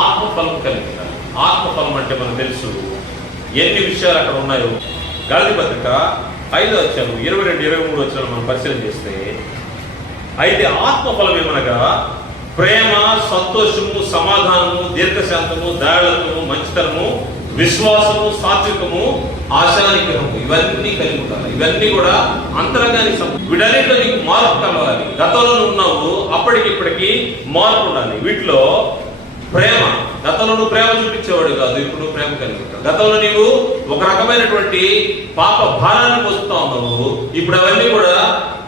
ఆత్మఫలం కలిగించాలి. ఆత్మఫలం అంటే మనకు తెలుసు ఎన్ని విషయాలు అక్కడ ఉన్నాయో. గలతీ పత్రిక 5వ అధ్యాయం 22-23 వచనాలు మనం పరిశీలన చేస్తే, అయితే ఆత్మఫలం ఏమనగా ప్రేమ, సంతోషము, సమాధానము, దీర్ఘశాంతము, దయాళత్వము, మంచితనము, విశ్వాసము, సాత్వికము, ఆశానిగ్రహము, ఇవన్నీ కలిగి ఉండాలి. ఇవన్నీ కూడా అంతరంగానికి వీటన్నిటిలో నీకు మార్పు కలవాలి. గతంలో ఉన్నావు, అప్పటికిప్పటికి మార్పు ఉండాలి. వీటిలో ప్రేమ, గతంలో నువ్వు ప్రేమ చూపించేవాడు కాదు, ఇప్పుడు నువ్వు ప్రేమ కలిగి ఉంటావు. గతంలో నీవు ఒక రకమైనటువంటి పాప భారాన్ని మోస్తూ ఉన్నావు, ఇప్పుడు అవన్నీ కూడా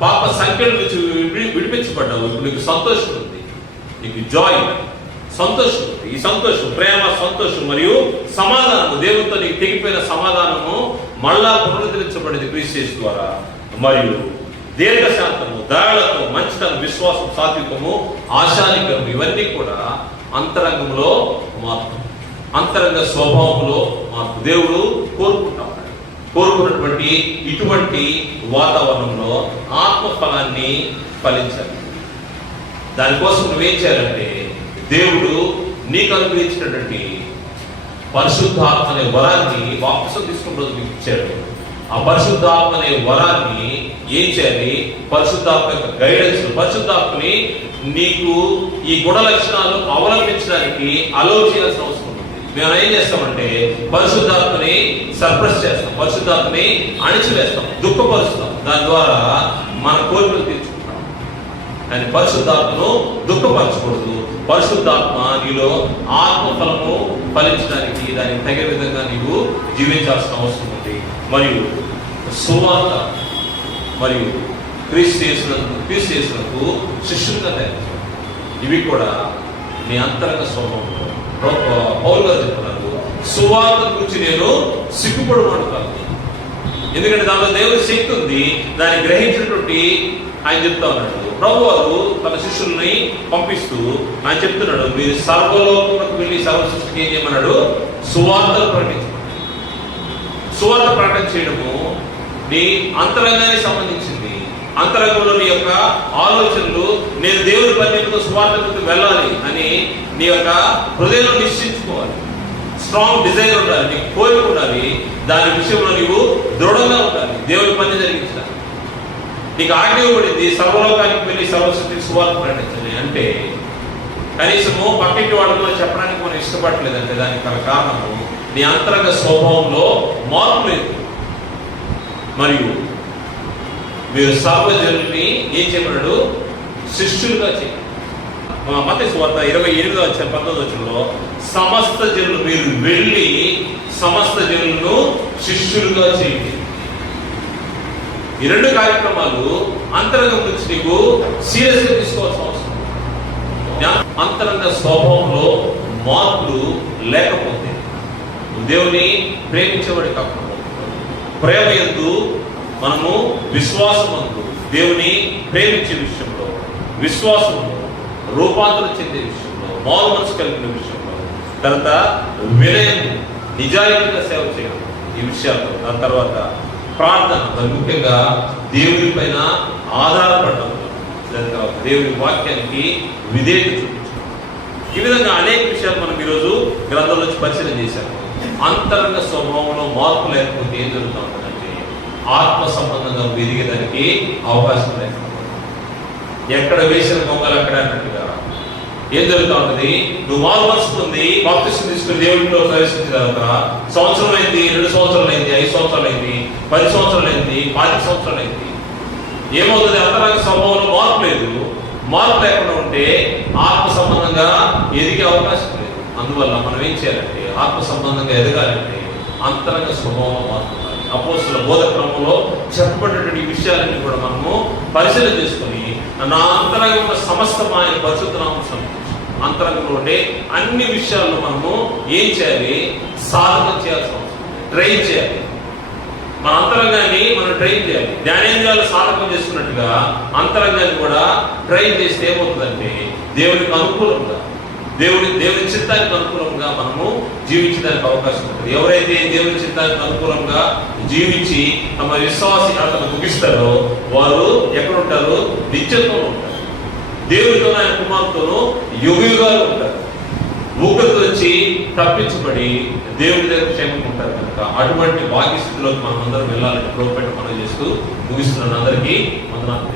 పాప సంఖ్యల నుంచి విడిపించబడ్డావు. ఇప్పుడు నీకు సంతోషం ఉంది, నీకు జాయ్, సంతోషం. ఈ సంతోషం, ప్రేమ, సంతోషం మరియు సమాధానము, దేవునితో నీకు తెగిపోయిన సమాధానము మళ్ళా పునరుద్ధరించబడింది క్రీస్తు ద్వారా. మరియు దీర్ఘశాంతము, దయాళత్వం, మంచితనం, విశ్వాసం, సాత్వికము, ఆశానిగ్రహం, ఇవన్నీ కూడా అంతరంగంలో మార్పు, అంతరంగ స్వభావంలో మార్పు దేవుడు కోరుకుంటాడు. కోరుకున్నటువంటి ఇటువంటి వాతావరణంలో ఆత్మఫలాన్ని ఫలించాలి. దానికోసం నువ్వేం చేయాలంటే, దేవుడు నీకు అనుగ్రహించినటువంటి పరిశుద్ధాత్మ అనే వరాన్ని వాపసు తీసుకున్న రోజు మీకు ఇచ్చాడు. ఆ పరిశుద్ధాత్మ అనే వరాన్ని ఏం చేయాలి? పరిశుద్ధాత్మ యొక్క గైడెన్స్, పరిశుద్ధాత్మని నీకు ఈ గుణ లక్షణాలు అవలంబించడానికి అలో చేయాల్సిన అవసరం ఉంది. మేము ఏం చేస్తామంటే పరిశుద్ధాత్మని సర్ప్రెస్ చేస్తాం, పరిశుద్ధాత్మని అణిచివేస్తాం, దుఃఖపరుస్తాం. దాని ద్వారా మన కోరికలు తీర్చుకుంటాం. కానీ పరిశుద్ధాత్మను దుఃఖపరచకూడదు. పరిశుద్ధాత్మ నీలో ఆత్మఫలము ఫలించడానికి, దానికి తగిన విధంగా నీవు జీవించాల్సిన అవసరం ఉంది. మరియు సువార్త మరియు క్రీస్తు యేసునకు శిష్యులుగా తయారు, ఇవి కూడా నీ అంతరంగ స్వభావంలో. పౌలు గారు చెప్తున్నారు, సువార్త గురించి నేను సిగ్గుపడను కాదు, ఎందుకంటే దానిలో దేవుడి శక్తి ఉంది, దాన్ని గ్రహించినటువంటి ఆయన చెప్తా ఉన్నాడు. ప్రభు వారు తన శిష్యుల్ని పంపిస్తూ ఆయన చెప్తున్నాడు, మీరు సర్వలోకములకు వెళ్ళి సర్వ సృష్టికి ఏం చేయమన్నాడు? సువార్తను ప్రకటించమన్నాడు. సువార్త ప్రకటన చేయడము నీ అంతరంగానికి సంబంధించింది. అంతరంగంలో నీ యొక్క ఆలోచనలు, నేను దేవుడి పద్ధతితో సువార్తకు వెళ్ళాలి అని నీ యొక్క హృదయంలో నిశ్చయించుకోవాలి. స్ట్రాంగ్ డిజైర్ ఉండాలి, నీకు కోరిక ఉండాలి, దాని విషయంలో నీవు దృఢంగా ఉండాలి. దేవుడి పని జరిగించాలి. నీకు ఆజ్ఞ ఇవ్వబడింది సర్వలోకానికి వెళ్ళి సర్వసృష్టికి సువార్త ప్రకటించాలి అంటే, కనీసము పక్కింటి వాళ్ళలో చెప్పడానికి మనం ఇష్టపడలేదంటే దానికి గల కారణము నీ అంతరంగ స్వభావంలో మార్పు లేదు. మరియు మీరు సర్వజనుల్ని ఏం చెప్పాడు? శిష్యులుగా చేయండి. మత్తయి సువార్త 28వ అధ్యాయం 19వ వచనంలో సమస్త జనులు మీరు వెళ్ళి సమస్త జనులను శిష్యులుగా చేయండి. ఈ రెండు కార్యక్రమాలు అంతరంగం నుంచి నీకు సీరియస్ గా తీసుకోవాల్సిన అవసరం. అంతరంగ స్వభావంలో మార్పులు లేకపోతే దేవుని ప్రేమించబడి కాకుండా, ప్రేమ యందు మనము విశ్వాసమందు దేవుని ప్రేమించే విషయంలో, విశ్వాసంలో రూపాంతరం చెందే విషయంలో, మారు మనసు కలిగిన విషయంలో, తర్వాత వినయం, నిజాయితీగా సేవ చేయడం, ఈ విషయాల్లో, దాని తర్వాత ప్రార్థన, మరి ముఖ్యంగా దేవుని పైన ఆధారపడడం, దాని తర్వాత దేవుని వాక్యానికి విధేయత చూపించడం, ఈ విధంగా అనేక విషయాలు మనం ఈరోజు గ్రంథంలో పరిశీలన చేశాము. అంతరంగ స్వభావంలో మార్పు లేకపోతే ఏం జరుగుతూ ఉంటుందంటే ఆత్మ సంబంధంగా ఎదిగేదానికి అవకాశం లేకపోతే ఎక్కడ వేసిన గొంగలు అక్కడ అన్నట్టుగా ఏం జరుగుతూ ఉంటుంది? నువ్వు మారు మనసు పొంది బాప్తిసం తీసుకుని దేవుడిలో ప్రవేశించిన తర్వాత సంవత్సరం అయింది, 2 సంవత్సరాలు అయింది, 5 సంవత్సరాలు అయింది, 10 సంవత్సరాలు అయింది, 20 సంవత్సరాలు అయింది. ఏమవుతుంది? అంతరంగ స్వభావంలో మార్పు లేదు. మార్పు లేకుండా ఉంటే ఆత్మ సంబంధంగా ఎదిగే అవకాశం లేదు. అందువల్ల మనం ఏం చేయాలంటే ఆత్మ సంబంధంగా ఎదగాలంటే అంతరంగ స్వభావంలో మార్పు ఉండాలి. అపోస్తలుల బోధ క్రమంలో చెప్పబడినటువంటి విషయాలన్నీ కూడా మనము పరిశీలన చేసుకుని నా అంతరంగంలో సమస్తం ఆయన పరిశుద్ధ నామం అంతరంగంలో ఉండే అన్ని విషయాల్లో మనము ఏం చేయాలి? సాధన చేయాల్సిన అవసరం, ట్రైన్ చేయాలి. మన అంతరంగాన్ని మనం ట్రైన్ చేయాలి. జ్ఞానేంద్రియాలు సాధకం చేసుకున్నట్టుగా అంతరంగాన్ని కూడా ట్రైన్ చేస్తే ఏమవుతుందంటే దేవునికి అనుకూలంగా, దేవుని చిత్తానికి అనుకూలంగా మనము జీవించడానికి అవకాశం ఉంటుంది. ఎవరైతే దేవుని చిత్తానికి అనుకూలంగా జీవించి తమ విశ్వాసాలను ముగిస్తారో వారు ఎక్కడ ఉంటారు? నిత్యత్వంలో ఉంటారు. దేవుడితో ఆయన కుమార్తెను యుగయుగాలు ఉంటారు. ఊపిరి వచ్చి తప్పించబడి దేవుడి దగ్గర క్షేమంగా ఉంటారు. కనుక అటువంటి భాగ్య స్థితిలోకి మనం అందరం వెళ్ళాలని ప్రోపెట్ మనం చేస్తూ ముగిస్తున్నాను. అందరికీ వందనాలు.